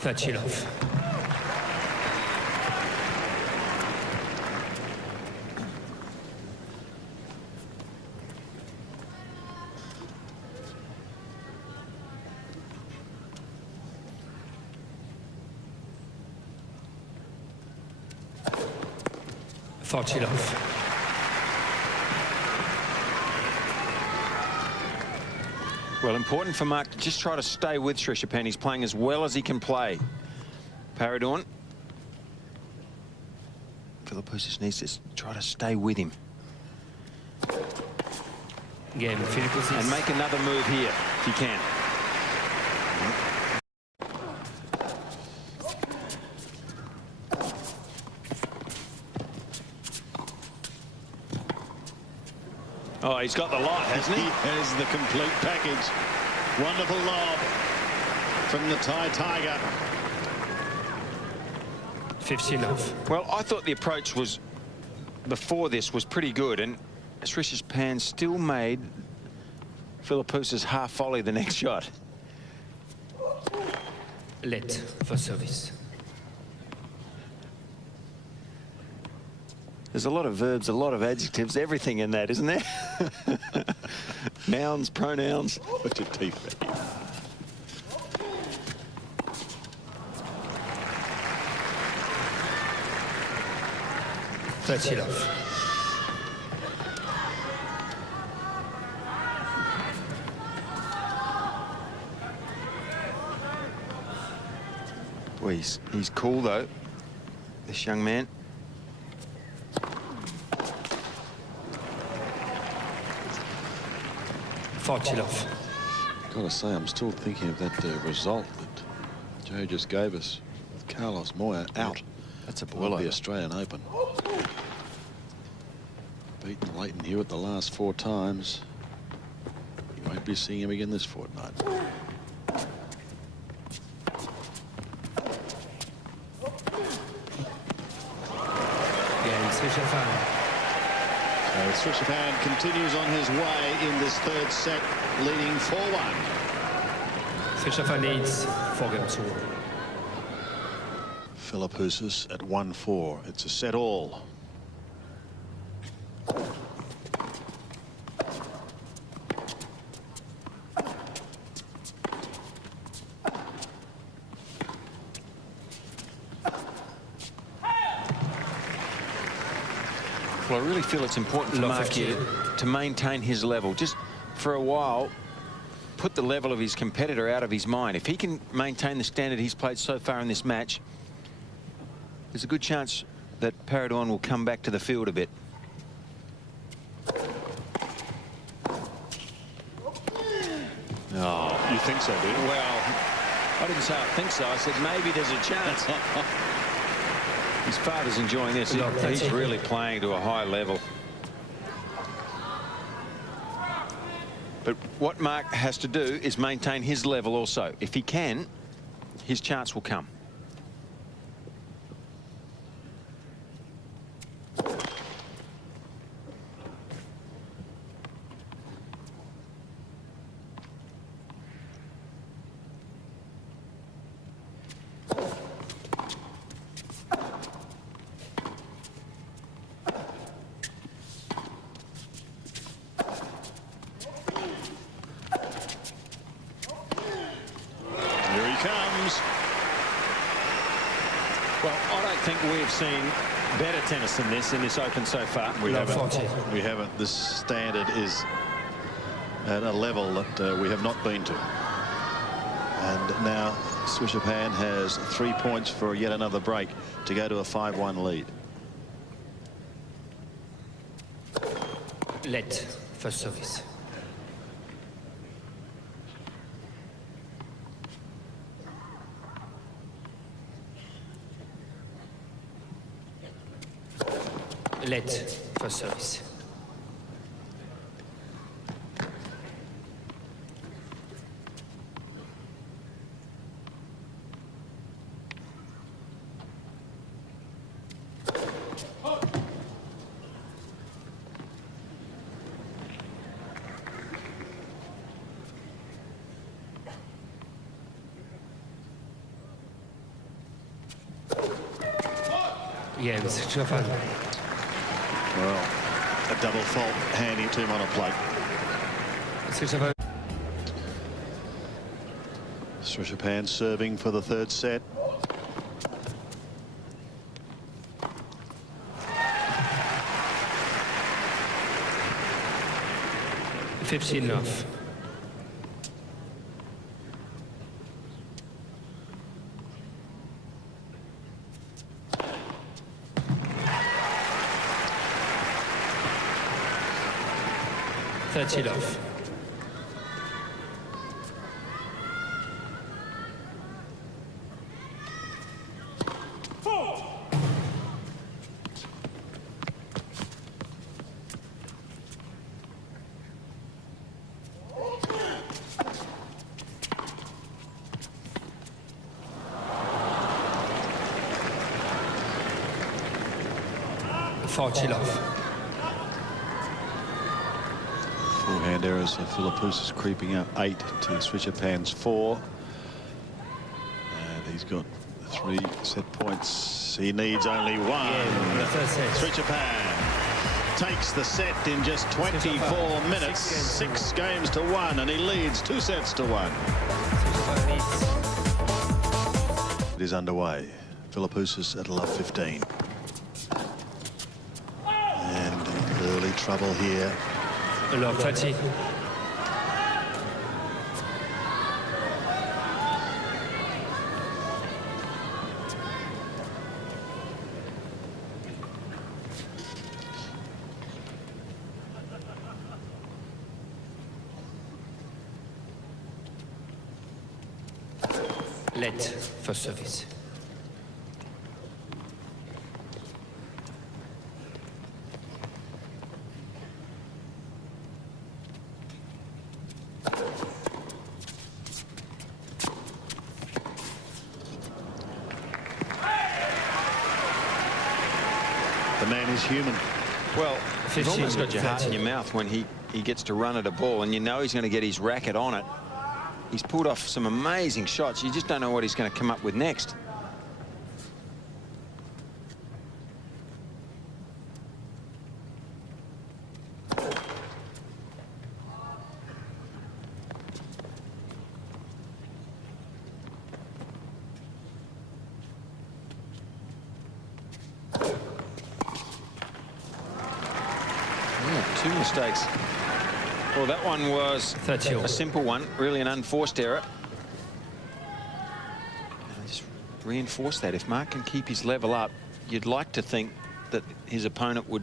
Tachilov. Tachilov. Well, important for Mark to just try to stay with Srichaphan. He's playing as well as he can play. Paradorn. Philippoussis needs to try to stay with him. Game, Philippoussis. And make another move here, if you can. Oh, he's got the lot, hasn't he? He has the complete package. Wonderful lob from the Thai Tiger. 15 off. Well, I thought the approach was, before this, was pretty good, and Srichaphan still made Philippoussis half volley the next shot. Let for service. There's a lot of verbs, a lot of adjectives, everything in that, isn't there? Nouns, pronouns. Put your teeth back. Tachilov. Well, he's cool, though, this young man. 40 love. Gotta say, I'm still thinking of that result that Joe just gave us with Carlos Moya out. That's a Will boiler. the Australian Open. Beaten Leighton Hewitt the last 4 times. You won't be seeing him again this fortnight. Again, Srichaphan. So Srichaphan continues on his way in this 3rd set, leading 4-1. Srichaphan leads 4-2. Philippoussis at 1-4. It's a set all. Well, I really feel it's important for Mark here to maintain his level. Just for a while, put the level of his competitor out of his mind. If he can maintain the standard he's played so far in this match, there's a good chance that Paradorn will come back to the field a bit. Oh, you think so, do you? Well, I didn't say I think so. I said maybe there's a chance. His father's enjoying this. He's really playing to a high level. But what Mark has to do is maintain his level also. If he can, his chance will come. Well, I don't think we've seen better tennis than this in this Open so far. We haven't. This standard is at a level that we have not been to. And now Srichaphan has 3 points for yet another break to go to a 5-1 lead. Let first service. Let first service. Yeah, Srichaphan. Well, a double fault handing to him on a plate. Srichaphan serving for the 3rd set. $15 love. $30 love. $40 love. Forehand errors for Philippoussis creeping up 8 to Srichaphan's 4. And he's got 3 set points. He needs only 1. Srichaphan takes the set in just 24 minutes. 6 games to 1, and he leads 2 sets to 1. It is underway. Philippoussis at love 15. And early trouble here. Love 30. Let first service. The man is human. Well, you've almost got your heart in your mouth when he gets to run at a ball and you know he's going to get his racket on it. He's pulled off some amazing shots. You just don't know what he's going to come up with next. Two mistakes. Well, that one was a simple one, really an unforced error. And I just reinforce that. If Mark can keep his level up, you'd like to think that his opponent would,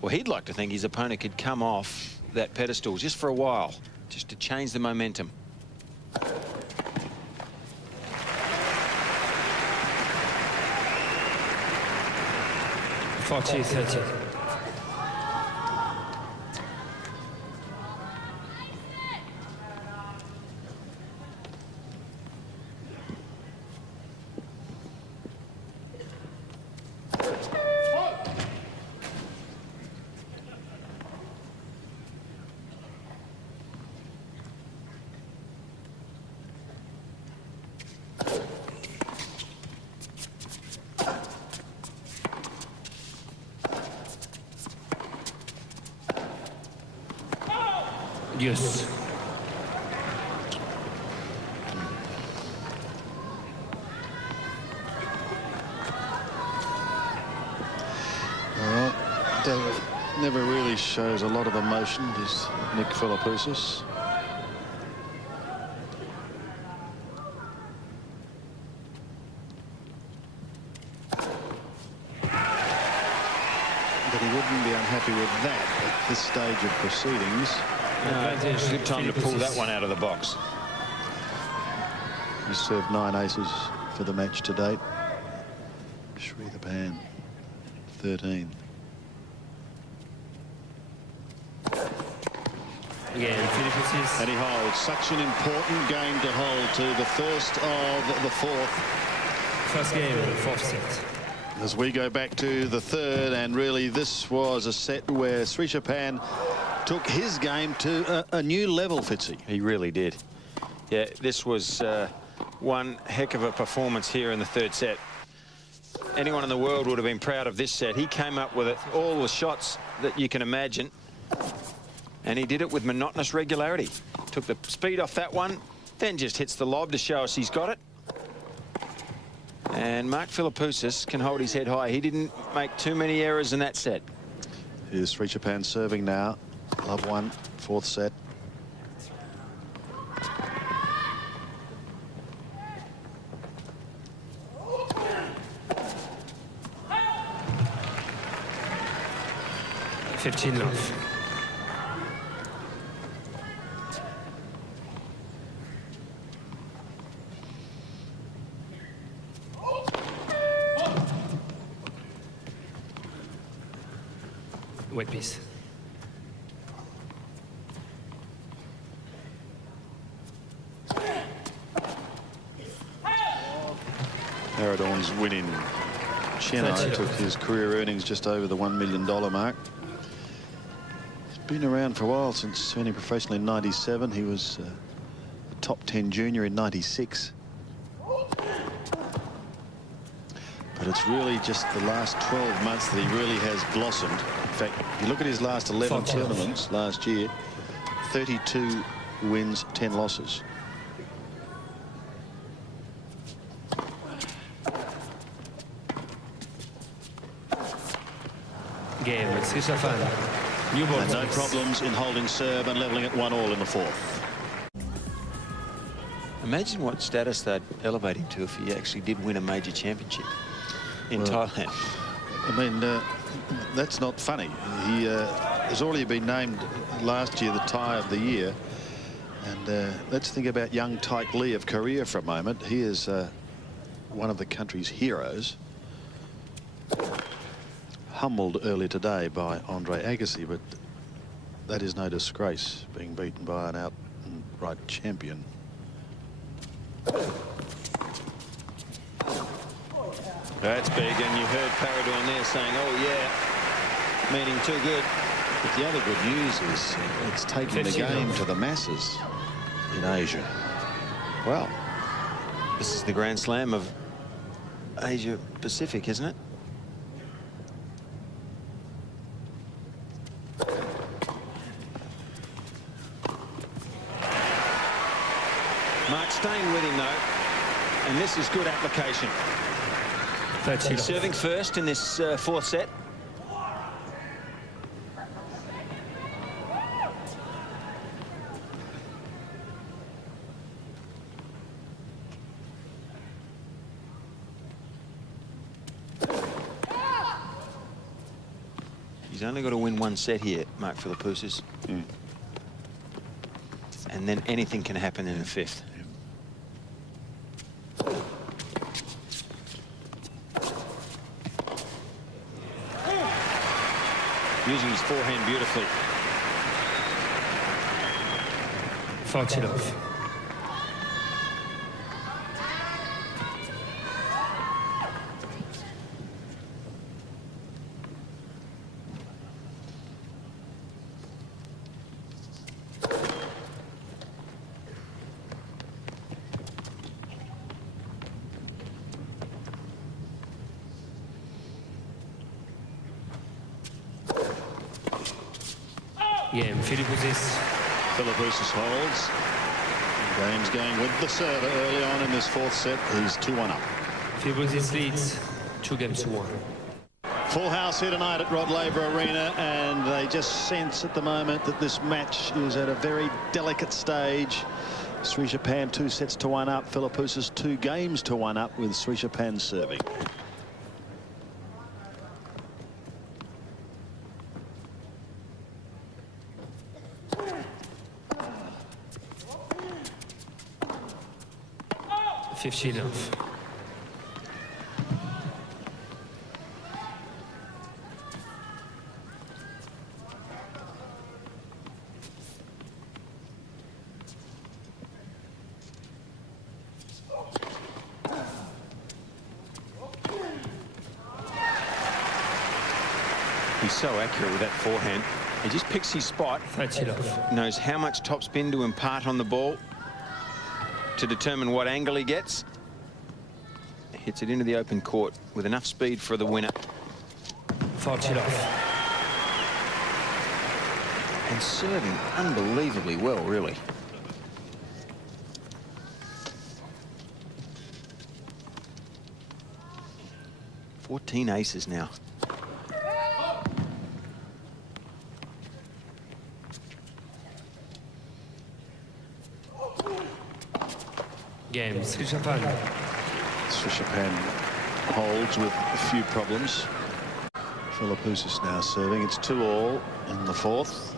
or he'd like to think his opponent could come off that pedestal just for a while, just to change the momentum. 40-30. Yes. Well, never really shows a lot of emotion, does Nick Philippoussis. But he wouldn't be unhappy with that at this stage of proceedings. It's a good time to pull that one out of the box. He's served 9 aces for the match to date. Srichaphan, 13. Again, Philippoussis. And he holds. Such an important game to hold to the first of the fourth. First game of the fourth set. As we go back to the third, and really this was a set where Srichaphan took his game to a new level, Fitzy. He really did. Yeah, this was one heck of a performance here in the third set. Anyone in the world would have been proud of this set. He came up with all the shots that you can imagine, and he did it with monotonous regularity. Took the speed off that one, then just hits the lob to show us he's got it. And Mark Philippoussis can hold his head high. He didn't make too many errors in that set. Here's Srichaphan serving now. Love one, fourth set. $15 love. Wet piece. Paradorn's winning. Cheno took his career earnings just over the $1 million mark. He's been around for a while, since turning professional in '97. He was a top 10 junior in '96. But it's really just the last 12 months that he really has blossomed. In fact, if you look at his last 11 tournaments last year, 32 wins, 10 losses. Game with Srichaphan. New ball. And no problems in holding serve and levelling at 1-all in the fourth. Imagine what status they'd elevate him to if he actually did win a major championship in Thailand. I mean, that's not funny. He has already been named last year the tie of the year, And let's think about young Tyke Lee of Korea for a moment. He is one of the country's heroes. Humbled earlier today by Andre Agassi, but that is no disgrace, being beaten by an outright champion. That's big, and you heard Paradorn there saying, "Oh yeah," meaning too good. But the other good news is it's taking the game to the masses in Asia. Well, this is the Grand Slam of Asia Pacific, isn't it? Mark staying with him though, and this is good application. He's serving first in this fourth set. He's only got to win one set here, Mark Philippoussis. And then anything can happen in the fifth. Using his forehand beautifully. Fortilov. Yeah, Philippoussis holds. Game's going with the server early on in this fourth set. He's 2-1 up. Philippoussis leads 2-1. Full house here tonight at Rod Laver Arena, and they just sense at the moment that this match is at a very delicate stage. Srichaphan 2 sets to 1 up. Philippoussis 2 games to 1 up with Srichaphan serving. He's so accurate with that forehand. He just picks his spot, knows how much topspin to impart on the ball to determine what angle he gets. Hits it into the open court with enough speed for the winner. And serving unbelievably well, really. Fourteen aces now. Game, Srichaphan. Srichaphan holds with a few problems. Philippoussis now serving. It's 2-all in the fourth.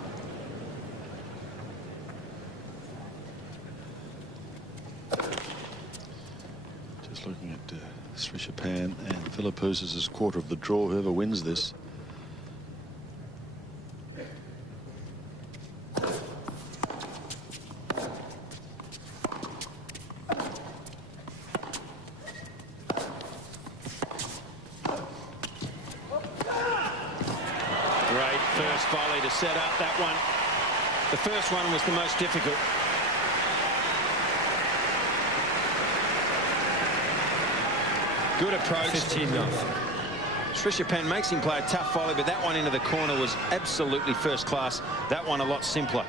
Just looking at Srichaphan and Philippoussis' quarter of the draw. Whoever wins this. Volley to set up that one. The first one was the most difficult. Good approach. 15-0. Srichaphan makes him play a tough volley, but that one into the corner was absolutely first class. That one a lot simpler.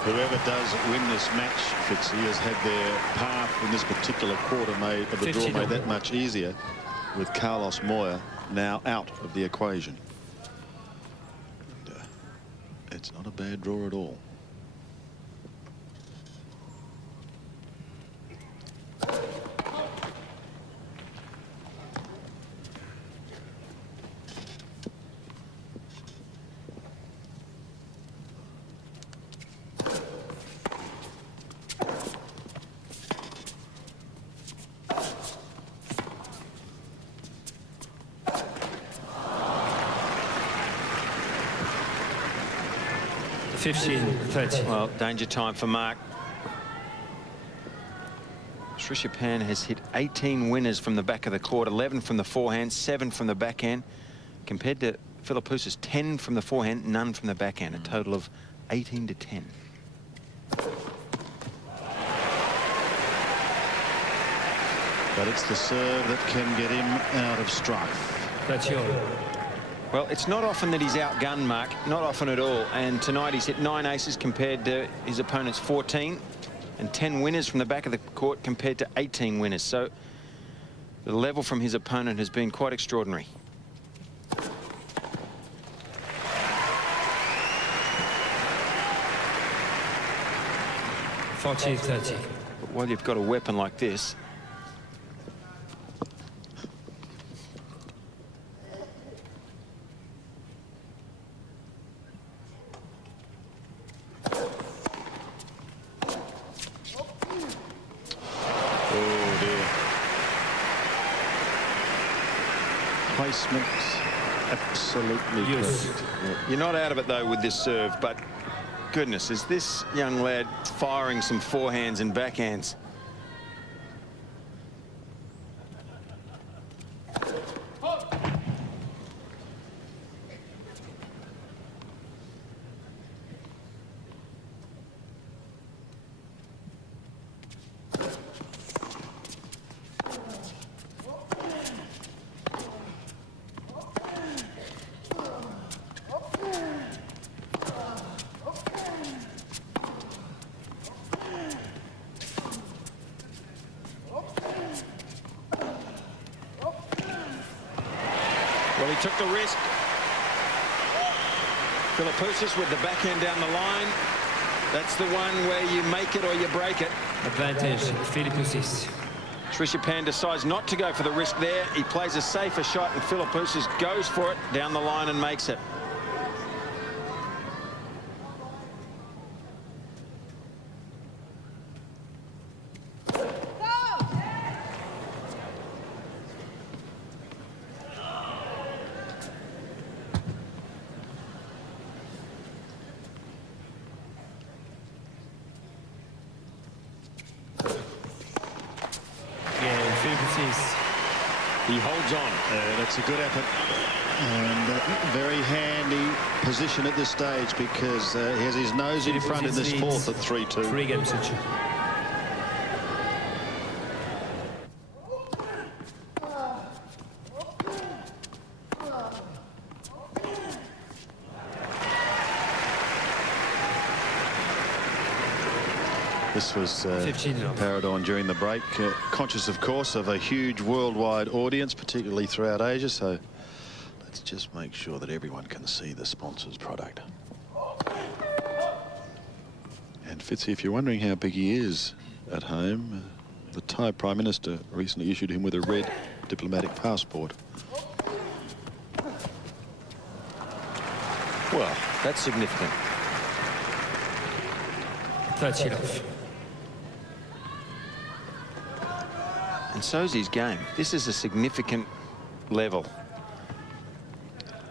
Whoever does win this match, Fitzy, has had their path in this particular quarter of the draw made that much easier, with Carlos Moya now out of the equation. And, it's not a bad draw at all. 15-30. Well, danger time for Mark. Srichaphan has hit 18 winners from the back of the court, 11 from the forehand, 7 from the backhand, compared to Philippoussis, 10 from the forehand, none from the backhand, a total of 18-10. But it's the serve that can get him out of strife. That's yours. Well, it's not often that he's outgunned, Mark, not often at all. And tonight he's hit 9 aces compared to his opponent's 14, and 10 winners from the back of the court compared to 18 winners. So the level from his opponent has been quite extraordinary. 40-30. But while you've got a weapon like this, placement absolutely perfect. You're not out of it, though, with this serve, but goodness, is this young lad firing some forehands and backhands. Well, he took the risk. Philippoussis with the backhand down the line. That's the one where you make it or you break it. Advantage, Philippoussis. Srichaphan decides not to go for the risk there. He plays a safer shot, and Philippoussis goes for it down the line and makes it. He holds on. That's a good effort. And very handy position at this stage because he has his nose in front in this fourth at 3-2. 3 games to 2. This was Paradorn during the break, conscious, of course, of a huge worldwide audience, particularly throughout Asia. So let's just make sure that everyone can see the sponsor's product. And Fitzy, if you're wondering how big he is at home, the Thai Prime Minister recently issued him with a red diplomatic passport. Well, that's significant. 30 off. And so's his game. This is a significant level.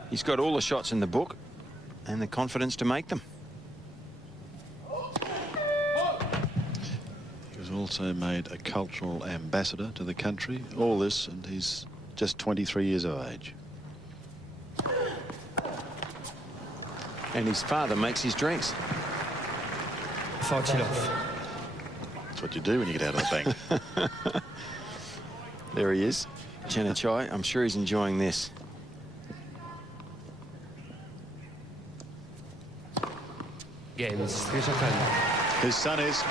He's got all the shots in the book and the confidence to make them. He was also made a cultural ambassador to the country. All this, and he's just 23 years of age. And his father makes his drinks. 40 off. That's what you do when you get out of the bank. There he is, Chai. I'm sure he's enjoying this. Games, Srichaphan. His son is.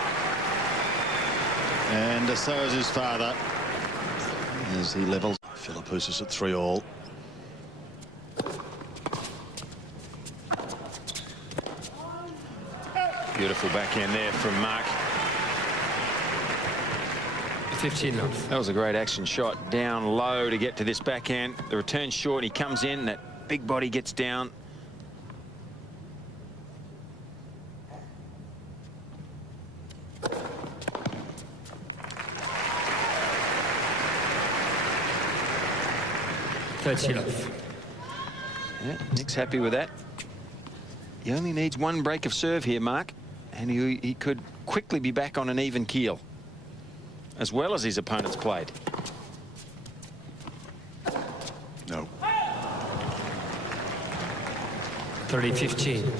And so is his father. As he levels Philippoussis at 3-all. Beautiful backhand there from Mark. 15 off. That was a great action shot. Down low to get to this backhand. The return short. He comes in. That big body gets down. Off. Yeah, Nick's happy with that. He only needs one break of serve here, Mark, and he could quickly be back on an even keel, as well as his opponents played. No. 30-15.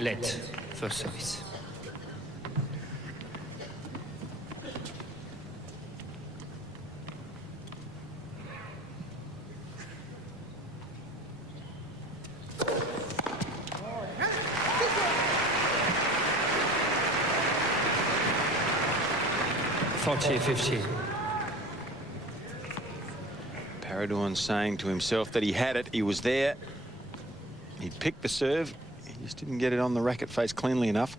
Let first service. Paradorn saying to himself that he had it, he was there, he picked the serve, he just didn't get it on the racket face cleanly enough.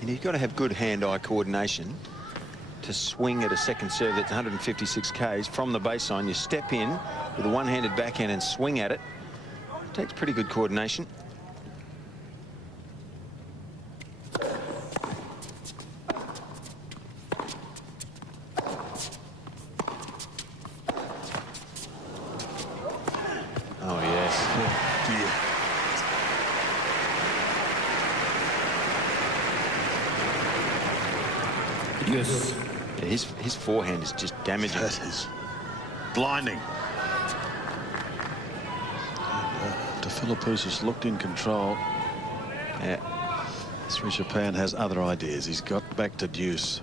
And you've got to have good hand-eye coordination to swing at a second serve that's 156 Ks from the baseline. You step in with a one-handed backhand and swing at it. It takes pretty good coordination. Oh, yes. Oh, dear. Yes. Yeah, his forehand is just damaging. That is blinding. The Philippoussis looked in control. Yeah. Srichaphan has other ideas. He's got back to deuce.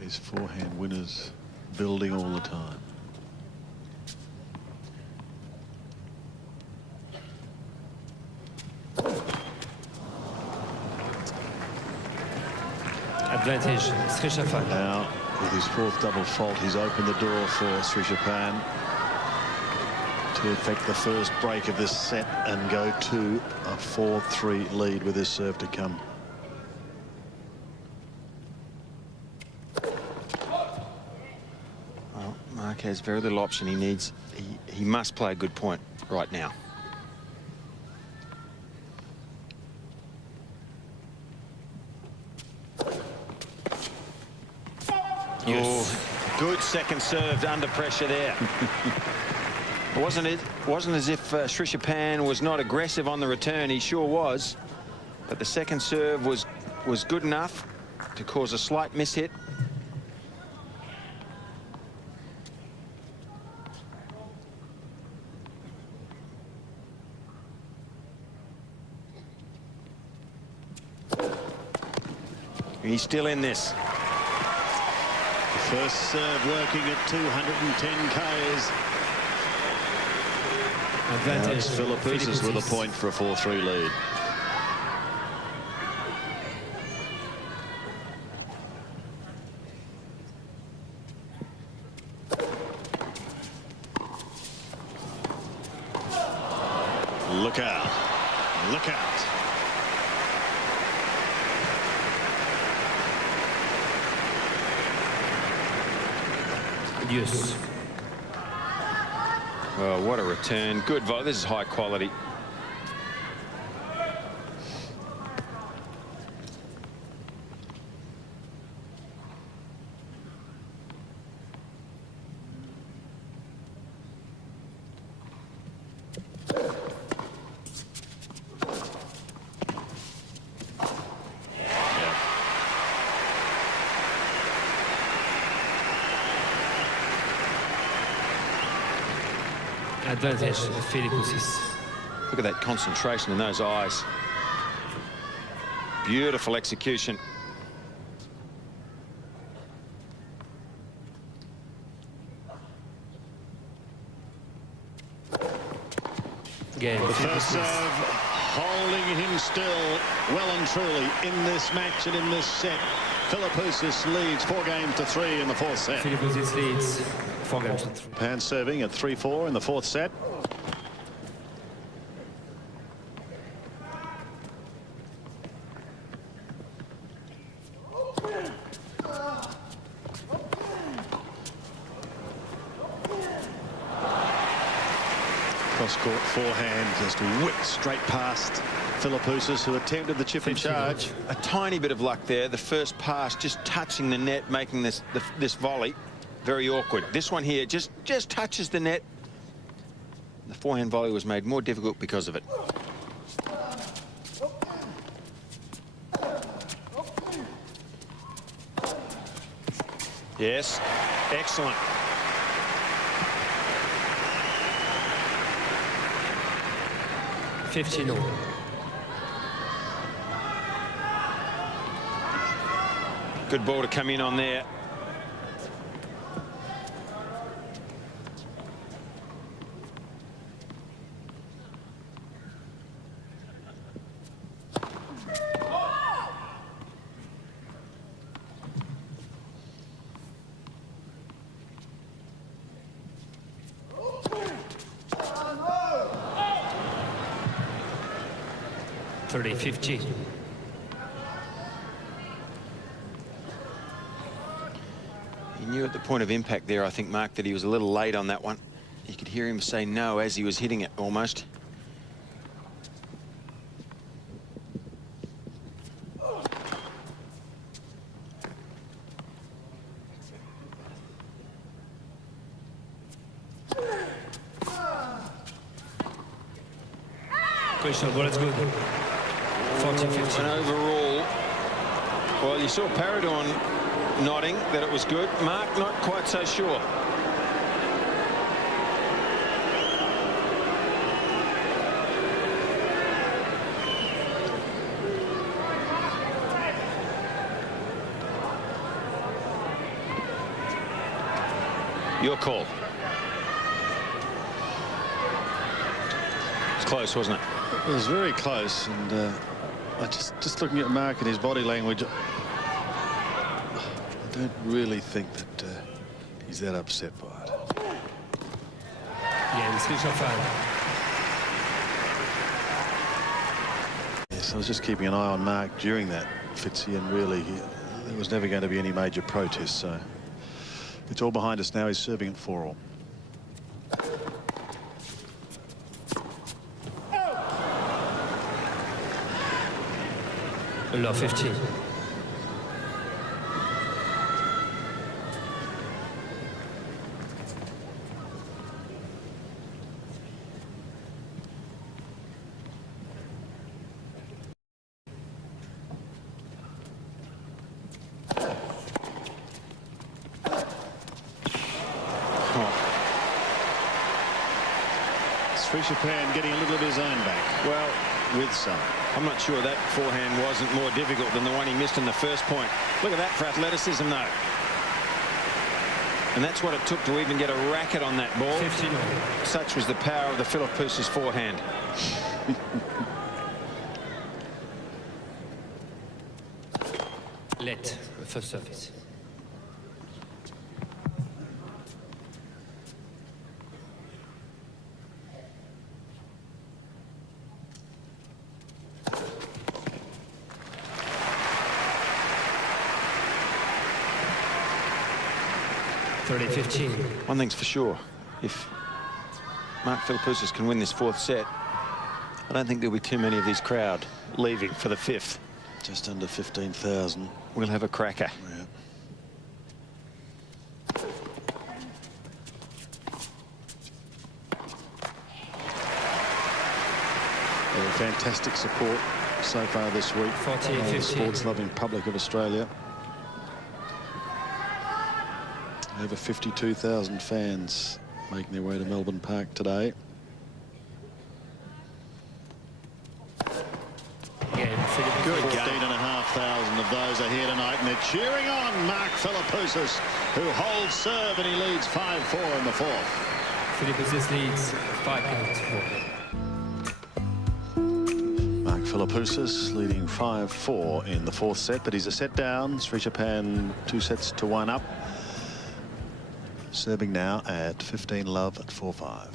His forehand winners building all the time. Advantage, Srichaphan. Now, with his fourth double fault, he's opened the door for Srichaphan to effect the first break of this set and go to a 4-3 lead with his serve to come. Well, Mark has very little option. He must play a good point right now. Yes. Oh, good second serve under pressure there. Wasn't as if Srichaphan was not aggressive on the return. He sure was, but the second serve was good enough to cause a slight mishit. He's still in this. First serve working at 210 Ks. Advantage. Philippoussis with a point for a 4-3 lead. Look out. Look out. Yes. Oh, what a return. Good volley. This is high quality. Advantage, Philippoussis. Look at that concentration in those eyes. Beautiful execution. Game. The first serve holding him still well and truly in this match and in this set. Philippoussis leads 4-3 in the fourth set. Philippoussis leads 4-3. Pan serving at 3-4 in the fourth set. Cross-court forehand just whipped straight past Philippoussis, who attempted the chip and charge. A tiny bit of luck there. The first pass just touching the net, making this volley very awkward. This one here just touches the net. The forehand volley was made more difficult because of it. Yes, excellent. Good ball to come in on there. $30-50. He knew at the point of impact there, I think, Mark, that he was a little late on that one. You could hear him say no as he was hitting it, almost. Well, it's good. 40-50. And overall, well, you saw Paradorn nodding that it was good. Mark, not quite so sure. Your call. It's close, wasn't it? It was very close, and I just looking at Mark and his body language, I don't really think that he's that upset by it. Srichaphan. Yes, I was just keeping an eye on Mark during that, Fitzy, and really there was never going to be any major protest, so it's all behind us now. He's serving at 4-all. Love 15. Srichaphan getting a little of his own back. Well, with some. I'm not sure that forehand wasn't more difficult than the one he missed in the first point. Look at that for athleticism, though. And that's what it took to even get a racket on that ball. 59. Such was the power of the Philippoussis forehand. Let first service. $30-15. One thing's for sure, if Mark Philippoussis can win this fourth set, I don't think there'll be too many of this crowd leaving for the fifth. Just under 15,000. We'll have a cracker. Yeah. Fantastic support so far this week. 40-15. The sports-loving public of Australia. Over 52,000 fans making their way to Melbourne Park today. Game. Good 14,500 of those are here tonight, and they're cheering on Mark Philippoussis, who holds serve, and he leads 5-4 in the fourth. Philippoussis leads 5-4. Philippoussis leading 5-4 in the fourth set, but he's a set down. Srichaphan 2 sets to 1 up. Serving now at 15 love at 4-5.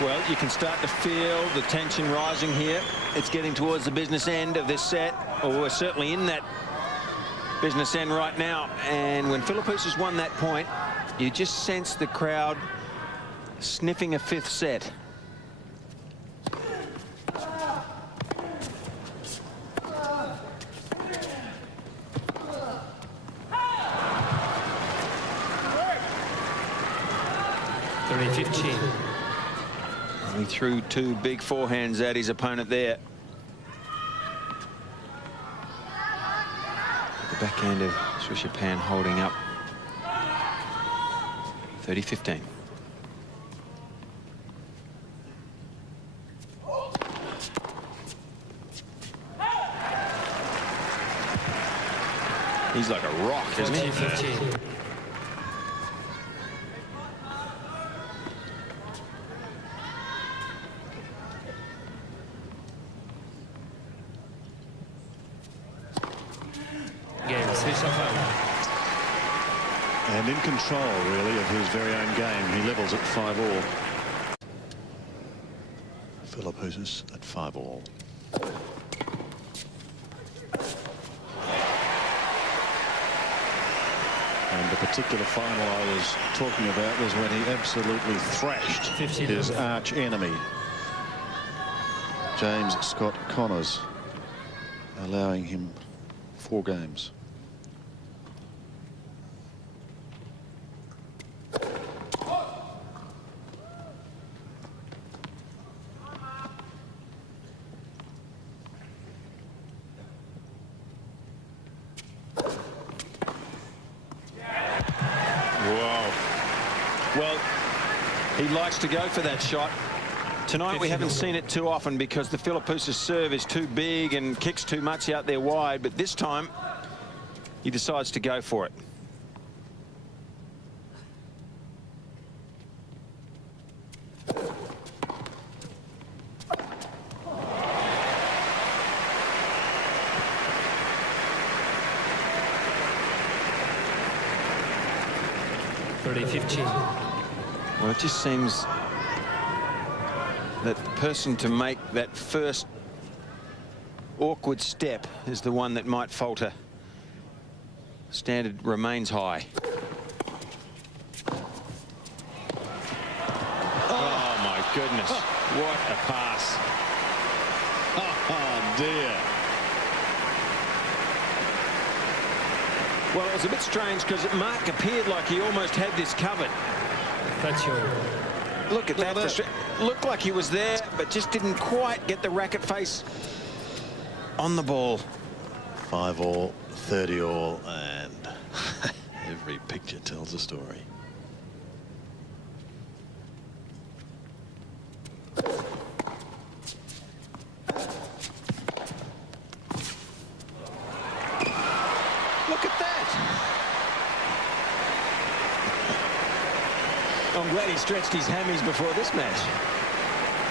Well, you can start to feel the tension rising here. It's getting towards the business end of this set, or we're certainly in that business end right now. And when Philippoussis won that point, you just sense the crowd sniffing a fifth set. He threw 2 big forehands at his opponent there. The backhand of Srichaphan holding up. 30-15. He's like a rock, isn't he? 40-15. And in control, really, of his very own game. He levels at 5-all. Philippoussis at 5-all. And the particular final I was talking about was when he absolutely thrashed his arch enemy, James Scott Connors, allowing him 4 games. Well, he likes to go for that shot. Tonight we haven't seen it too often because the Philippoussis serve is too big and kicks too much out there wide, but this time he decides to go for it. Well, it just seems that the person to make that first awkward step is the one that might falter. Standard remains high. Oh my goodness. What a pass. Oh dear. Well, it was a bit strange because Mark appeared like he almost had this covered. That's your... Look at that. Looked like he was there, but just didn't quite get the racket face on the ball. 5-all, 30-all, and every picture tells a story. Look at that. I'm glad he stretched his hammies before this match.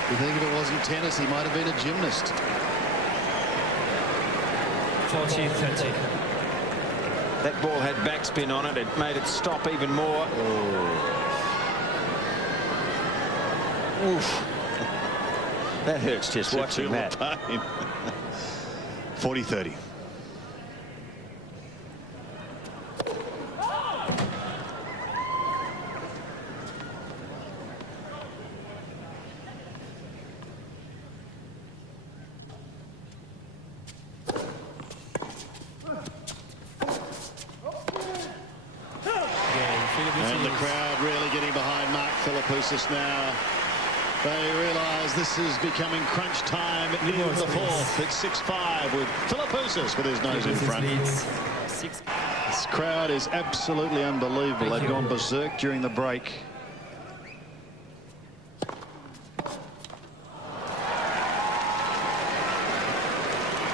You think if it wasn't tennis, he might have been a gymnast. 40-30. That ball had backspin on it. It made it stop even more. Oh. Oof. That hurts just watching that. 40-30. And the crowd really getting behind Mark Philippoussis now. They realise this is becoming crunch time in the fourth. It's 6-5 with Philippoussis with his nose in front. This crowd is absolutely unbelievable. They've gone berserk during the break.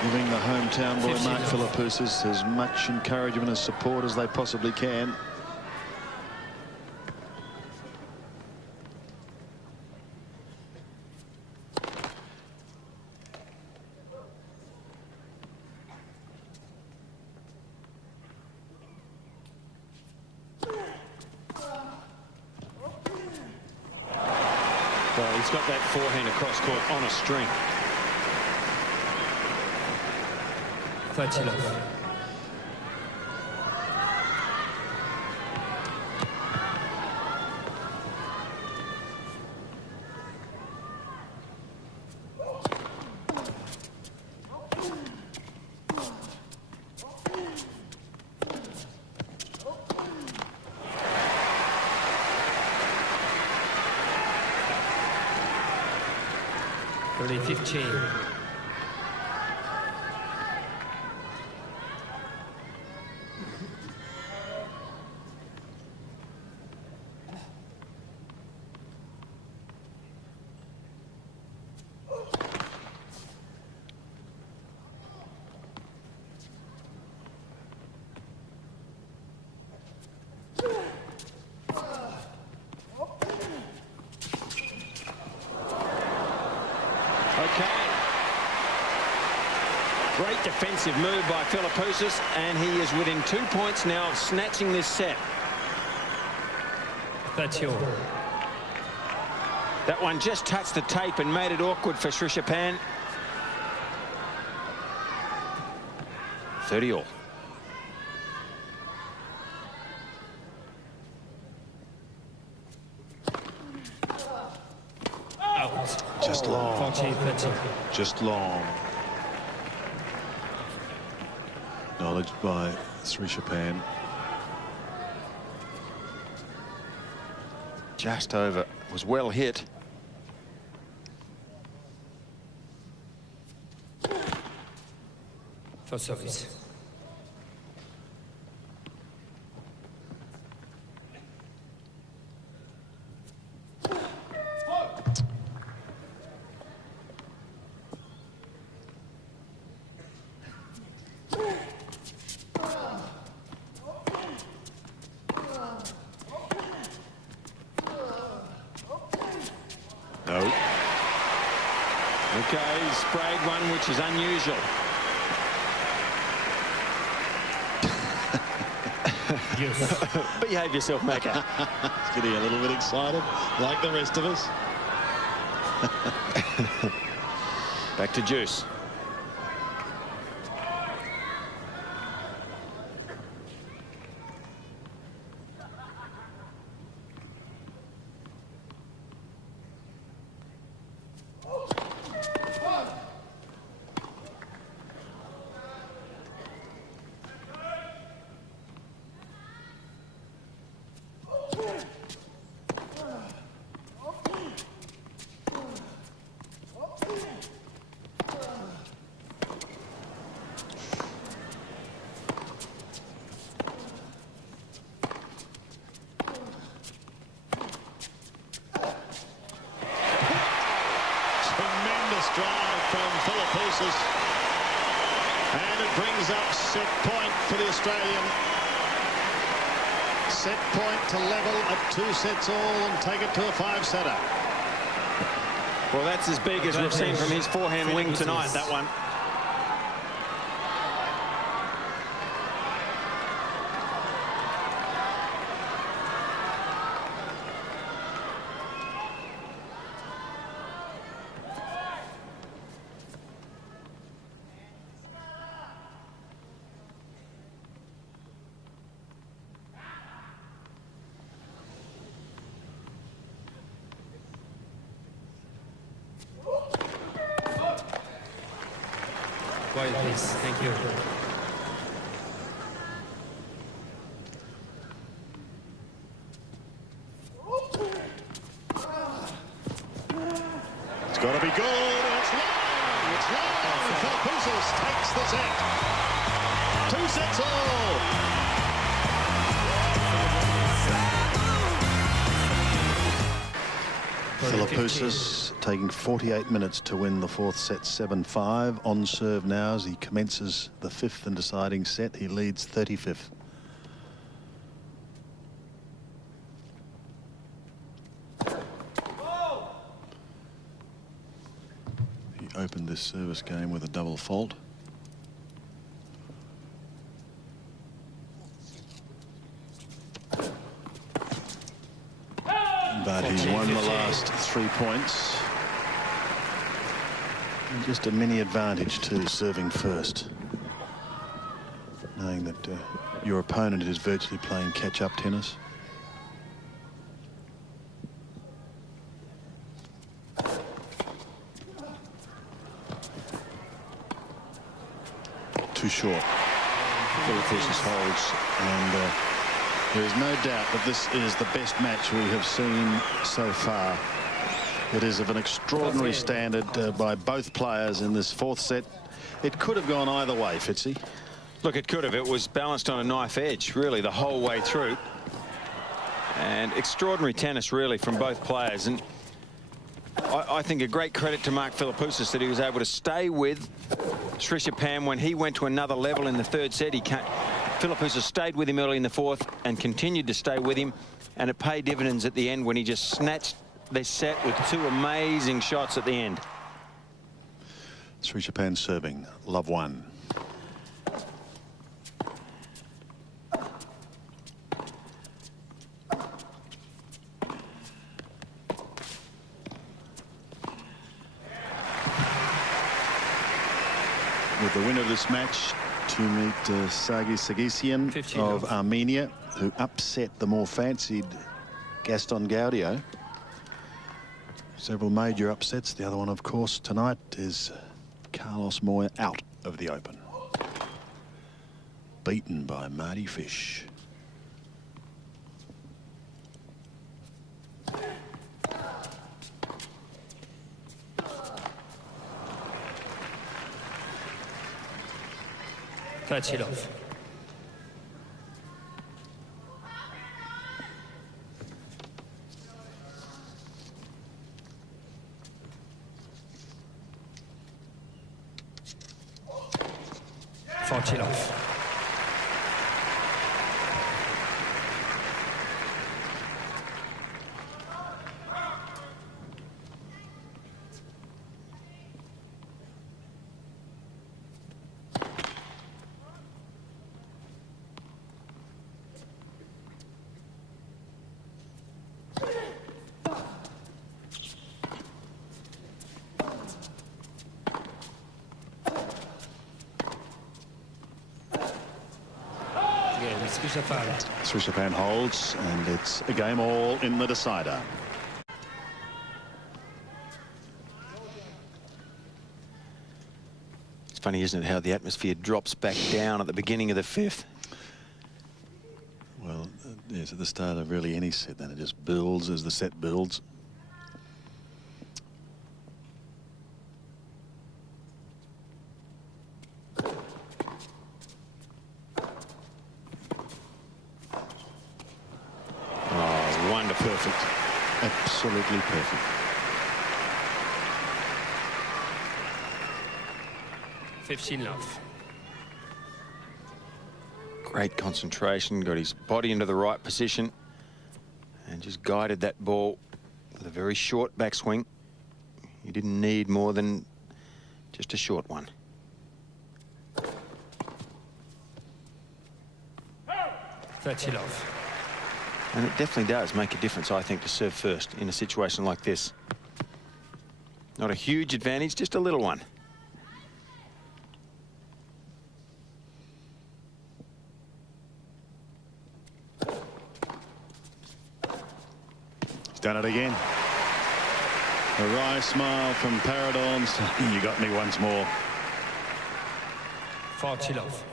Giving the hometown boy Mark Philippoussis as much encouragement and support as they possibly can. Well, he's got that forehand across court on a string. 30 love. Early 15. Okay. Great defensive move by Philippoussis, and he is within 2 points now of snatching this set. That's your. That one just touched the tape and made it awkward for Srichaphan. 30 all. Out. Just long. 40-30. Just long. Acknowledged by Srichaphan. Just over. Was well hit. For service. No. Okay, he sprayed one, which is unusual. Yes. Behave yourself, Macca. He's getting a little bit excited, like the rest of us. Back to Juice. Drive from Philippoussis, and it brings up set point for the Australian. Set point to level at 2 sets all and take it to a 5-setter. Well, that's as big as we've seen from his forehand wing tonight, that one. Quiet, please. Thank you. It's got to be good. It's long. It's long. Philippoussis takes the set. 2 sets all. Philippoussis taking 48 minutes to win the fourth set 7-5. On serve now as he commences the fifth and deciding set. He leads 35th. He opened this service game with a double fault. But he's won the last 3 points. And just a mini advantage to serving first, knowing that your opponent is virtually playing catch-up tennis. Too short. Philippoussis holds, and there is no doubt that this is the best match we have seen so far. It is of an extraordinary standard by both players in this fourth set. It could have gone either way, Fitzy. Look, it could have. It was balanced on a knife edge, really, the whole way through. And extraordinary tennis, really, from both players. And I think a great credit to Mark Philippoussis that he was able to stay with Srichaphan when he went to another level in the third set. Philippoussis stayed with him early in the fourth and continued to stay with him, and it paid dividends at the end when he just snatched this set with two amazing shots at the end. Srichaphan serving, love one. With the winner of this match to meet Sargsyan of Armenia, who upset the more fancied Gaston Gaudio. Several major upsets. The other one, of course, tonight is Carlos Moya out of the Open. Beaten by Marty Fish. Tachilov. Tachilov. Srichaphan holds, and it's a game all in the decider. It's funny, isn't it, how the atmosphere drops back down at the beginning of the fifth. Well, yes, at the start of really any set, then it just builds as the set builds. Perfect. Absolutely perfect. Love. Great concentration, got his body into the right position and just guided that ball with a very short backswing. He didn't need more than just a short one. Love. And it definitely does make a difference, I think, to serve first in a situation like this. Not a huge advantage, just a little one. He's done it again. A wry smile from Paradorn. You got me once more. Tachilov.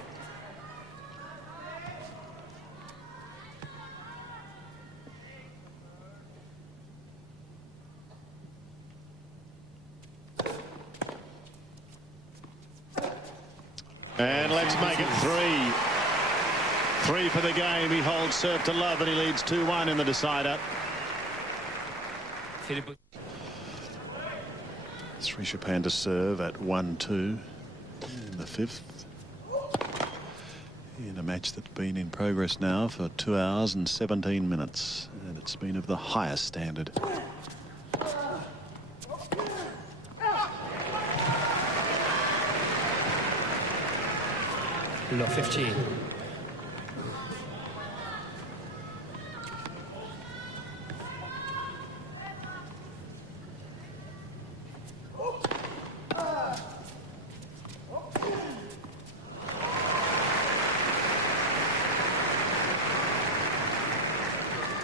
And let's make it three. Three for the game. He holds serve to love, and he leads 2-1 in the decider. Srichaphan to serve at 1-2 in the 5th. In a match that's been in progress now for 2 hours and 17 minutes. And it's been of the highest standard. Lot 15.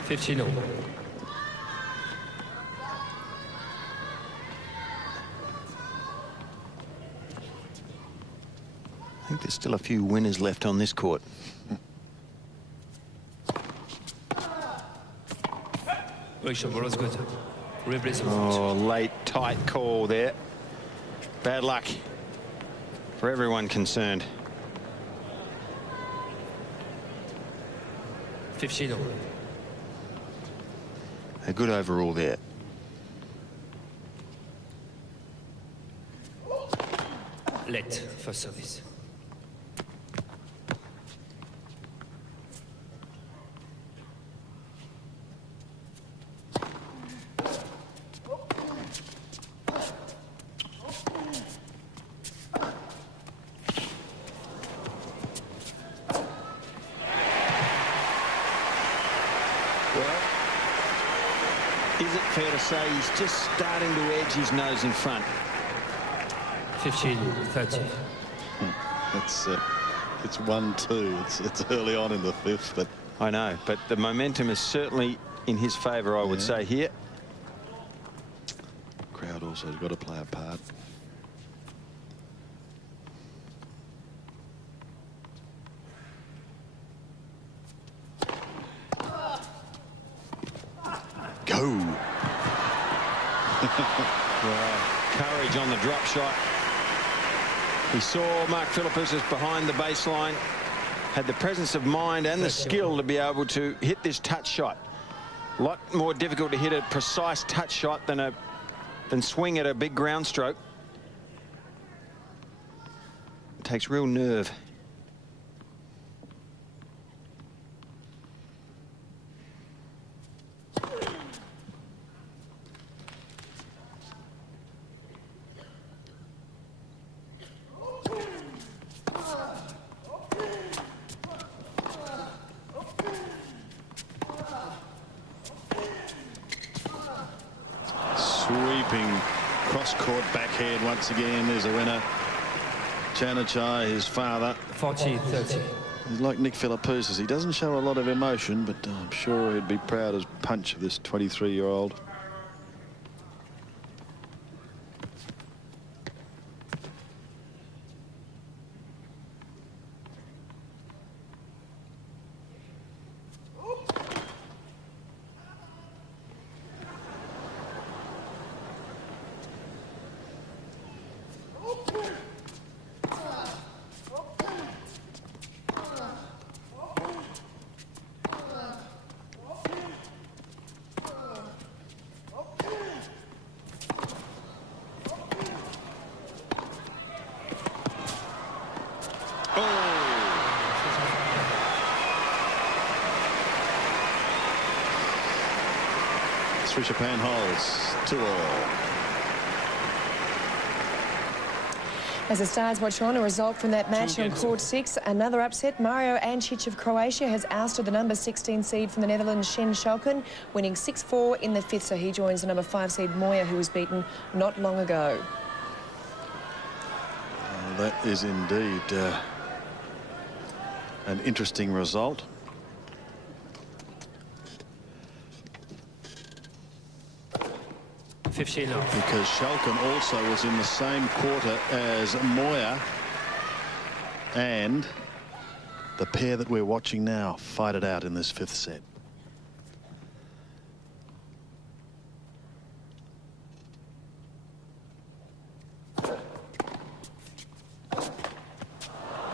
$15 all. I think there's still a few winners left on this court. Was good. Oh, late, tight call there. Bad luck for everyone concerned. 15 all. A good overall there. Late for service. Is it fair to say he's just starting to edge his nose in front? 15-30. It's 1-2. It's early on in the 5th, but I know, but the momentum is certainly in his favour, I would say here. Crowd also has got to play a part. Go. Wow. Courage on the drop shot. He saw Mark Philippoussis behind the baseline, had the presence of mind and the skill to be able to hit this touch shot. A lot more difficult to hit a precise touch shot than swing at a big ground stroke. It takes real nerve. Sweeping cross-court backhand once again. There's a winner. Janachai, his father. 40-30. He's like Nick Philippoussis. He doesn't show a lot of emotion, but I'm sure he'd be proud as punch of this 23-year-old. Srichaphan holds 2-all. As the Stars watch on, a result from that match on court 6, another upset. Mario Ancic of Croatia has ousted the number 16 seed from the Netherlands, Srichaphan, winning 6-4 in the 5th, so he joins the number 5 seed Moya, who was beaten not long ago. That is indeed an interesting result. Because Shalkin also was in the same quarter as Moya, and the pair that we're watching now fight it out in this 5th set.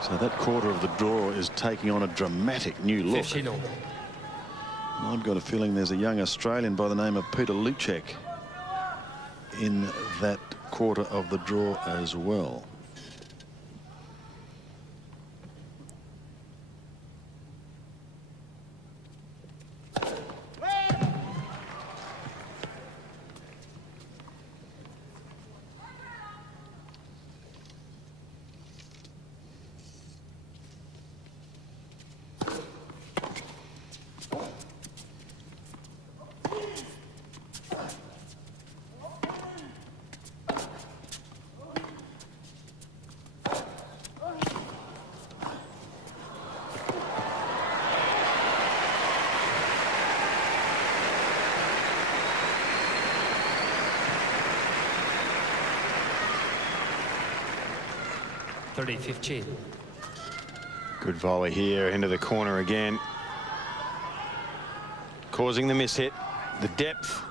So that quarter of the draw is taking on a dramatic new look. I've got a feeling there's a young Australian by the name of Peter Lucek in that quarter of the draw as well. Good volley here into the corner again, causing the miss hit. The depth.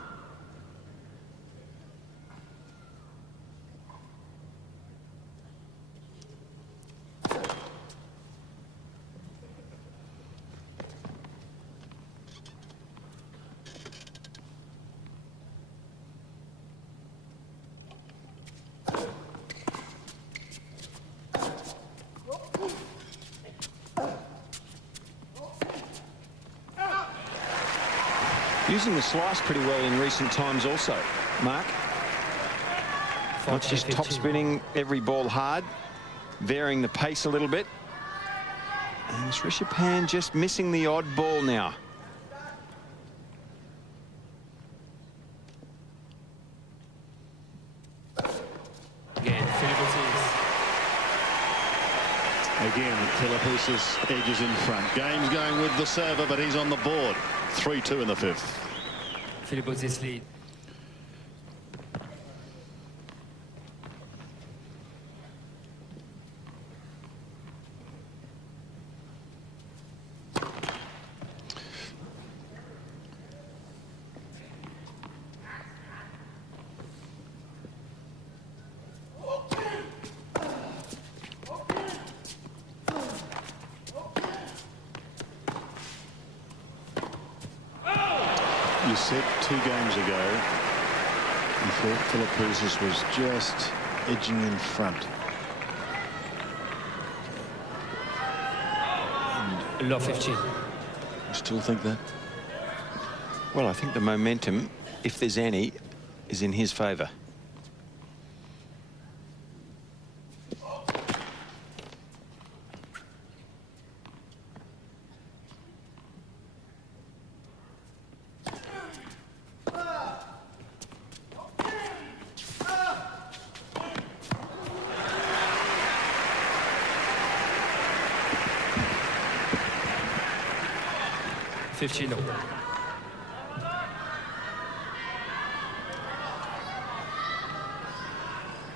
Using the slice pretty well in recent times also, Mark. Not just top spinning every ball hard, varying the pace a little bit. And Srichaphan just missing the odd ball now. Again, Philippoussis. Again, Philippoussis edges in front. Game's going with the server, but he's on the board. 3-2 in the fifth. Philippoussis lead. You said 2 games ago you thought Philippoussis was just edging in front. Low 15. You still think that? Well, I think the momentum, if there's any, is in his favour.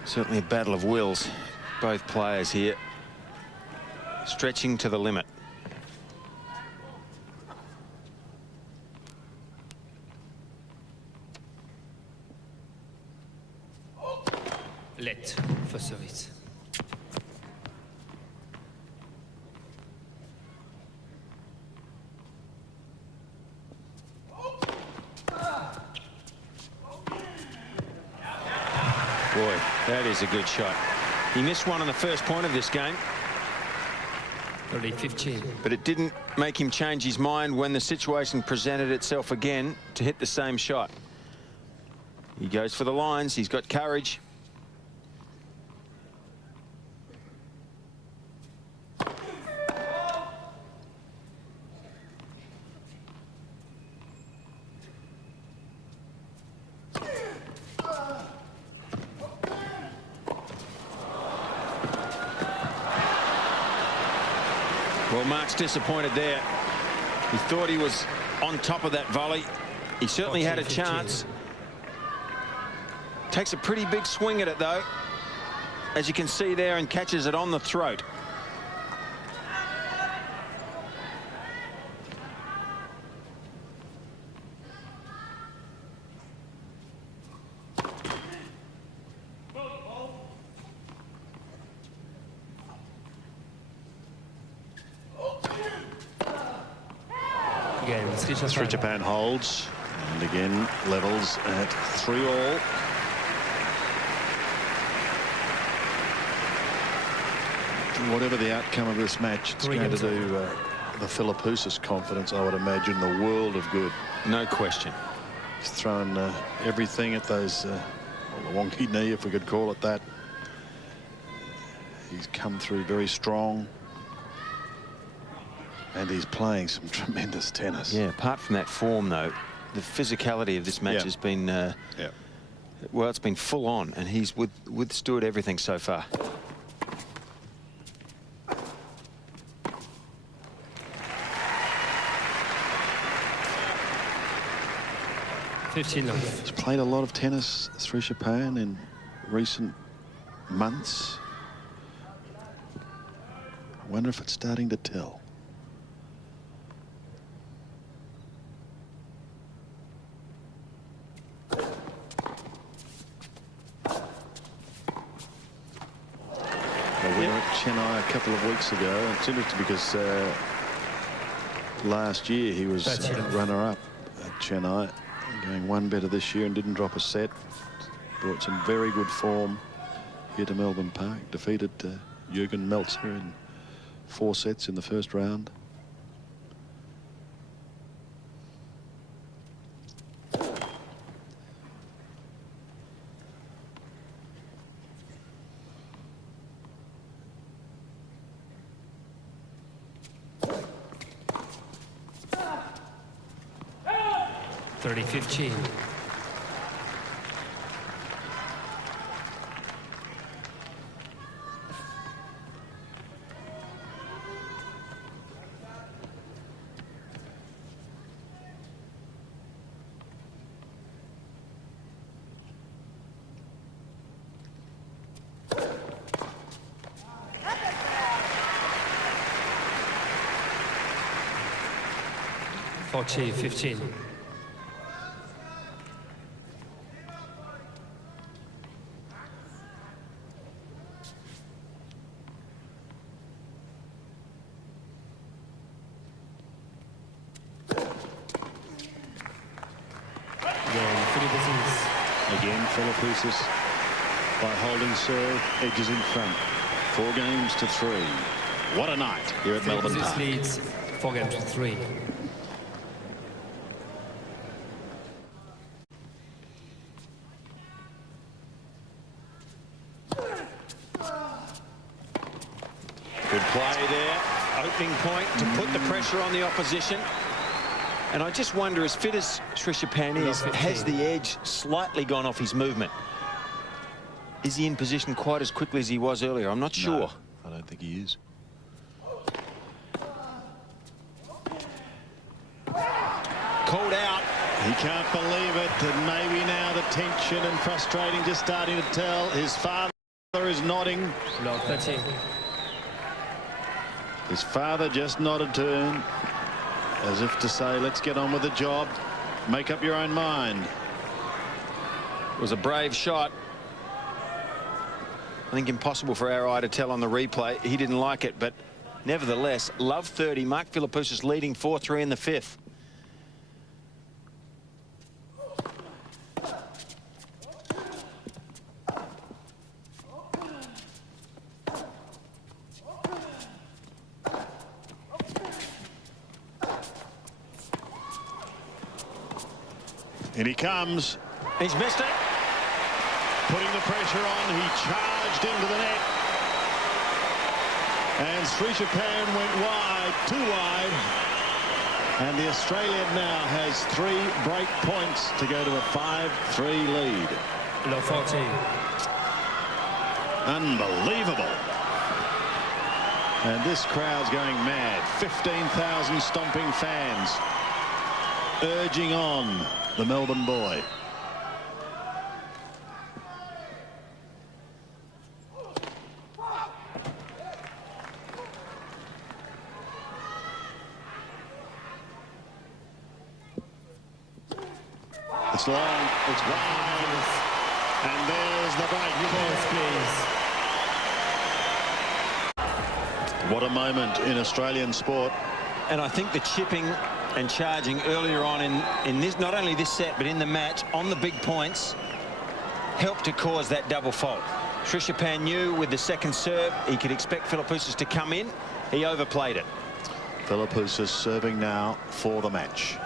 Certainly a battle of wills. Both players here stretching to the limit. Let for service. Boy, that is a good shot. He missed one on the first point of this game. Early 15. But it didn't make him change his mind when the situation presented itself again to hit the same shot. He goes for the lines. He's got courage. Well, Mark's disappointed there. He thought he was on top of that volley. He certainly had a chance. Takes a pretty big swing at it, though, as you can see there, and catches it on the throat. Again, Srichaphan holds, and again levels at 3-all. Whatever the outcome of this match, it's going to do the Philippoussis confidence, I would imagine, the world of good. No question. He's thrown everything at those, well, the wonky knee, if we could call it that. He's come through very strong. And he's playing some tremendous tennis. Yeah, apart from that form, though, the physicality of this match has been, well, it's been full on, and he's withstood everything so far. He's played a lot of tennis, Srichaphan, in recent months. I wonder if it's starting to tell. We were at Chennai a couple of weeks ago. It's interesting because last year he was runner-up at Chennai, going one better this year and didn't drop a set. Brought some very good form here to Melbourne Park. Defeated Jürgen Melzer in 4 sets in the first round. Forty, 15. Again, Philippoussis, by holding serve, edges in front. 4 games to 3. What a night here at Melbourne Park. Leads 4 games to 3. Good play there. Opening point to put the pressure on the opposition. And I just wonder, as fit as Srichaphan is, has the edge slightly gone off his movement? Is he in position quite as quickly as he was earlier? I'm not sure. No, I don't think he is. Called out. He can't believe it, and maybe now the tension and frustrating just starting to tell. His father is nodding. Lord 13. His father just nodded to him, as if to say, let's get on with the job. Make up your own mind. It was a brave shot. I think impossible for our eye to tell on the replay. He didn't like it, but nevertheless, love 30. Mark Philippoussis leading 4-3 in the 5th. In he comes. He's missed it. Putting the pressure on, he charged into the net. And Srichaphan went wide, too wide. And the Australian now has 3 break points to go to a 5-3 lead. Lord 14. Unbelievable. And this crowd's going mad. 15,000 stomping fans urging on the Melbourne boy. It's long, it's wide, and there's the break. What a moment in Australian sport. And I think the chipping and charging earlier on in this, not only this set, but in the match, on the big points, helped to cause that double fault. Srichaphan knew with the second serve he could expect Philippoussis to come in. He overplayed it. Philippoussis serving now for the match.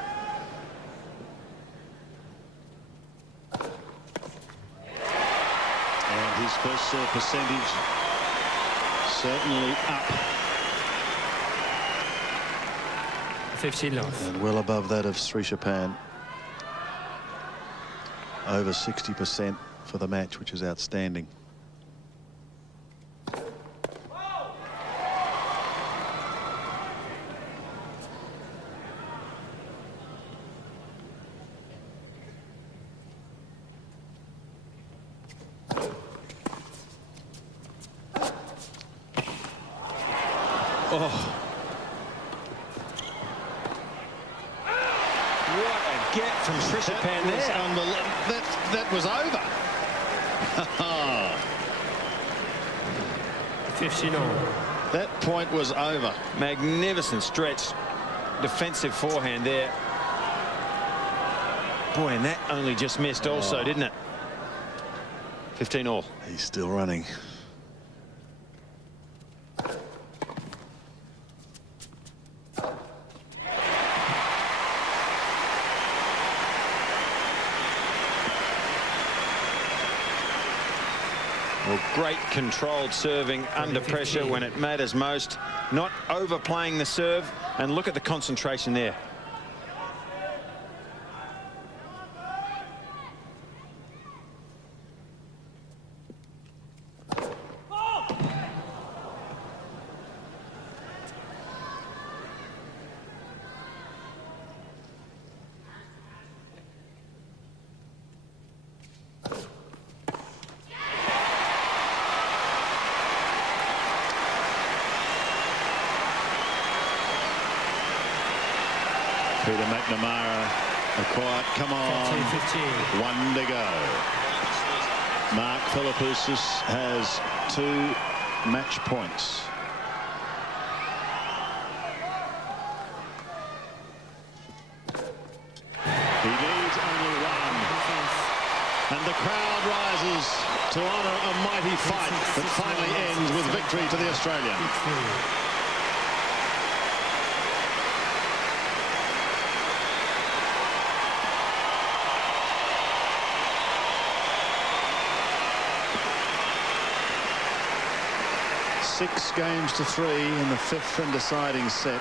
And his first serve percentage certainly up. 15 love. And well above that of Srichaphan. Over 60% for the match, which is outstanding. Oh. What a get from Srichaphan there. That was over. 15 all. That point was over. Magnificent stretch. Defensive forehand there. Boy, and that only just missed also, didn't it? 15 all. He's still running. Well, great controlled serving under pressure when it matters most. Not overplaying the serve. And look at the concentration there. Peter McNamara, a quiet, come on, 15. one to go. Mark Philippoussis has 2 match points. He needs only 1. And the crowd rises to honour a mighty fight that finally ends with victory to the Australian. 6 games to 3 in the 5th and deciding set.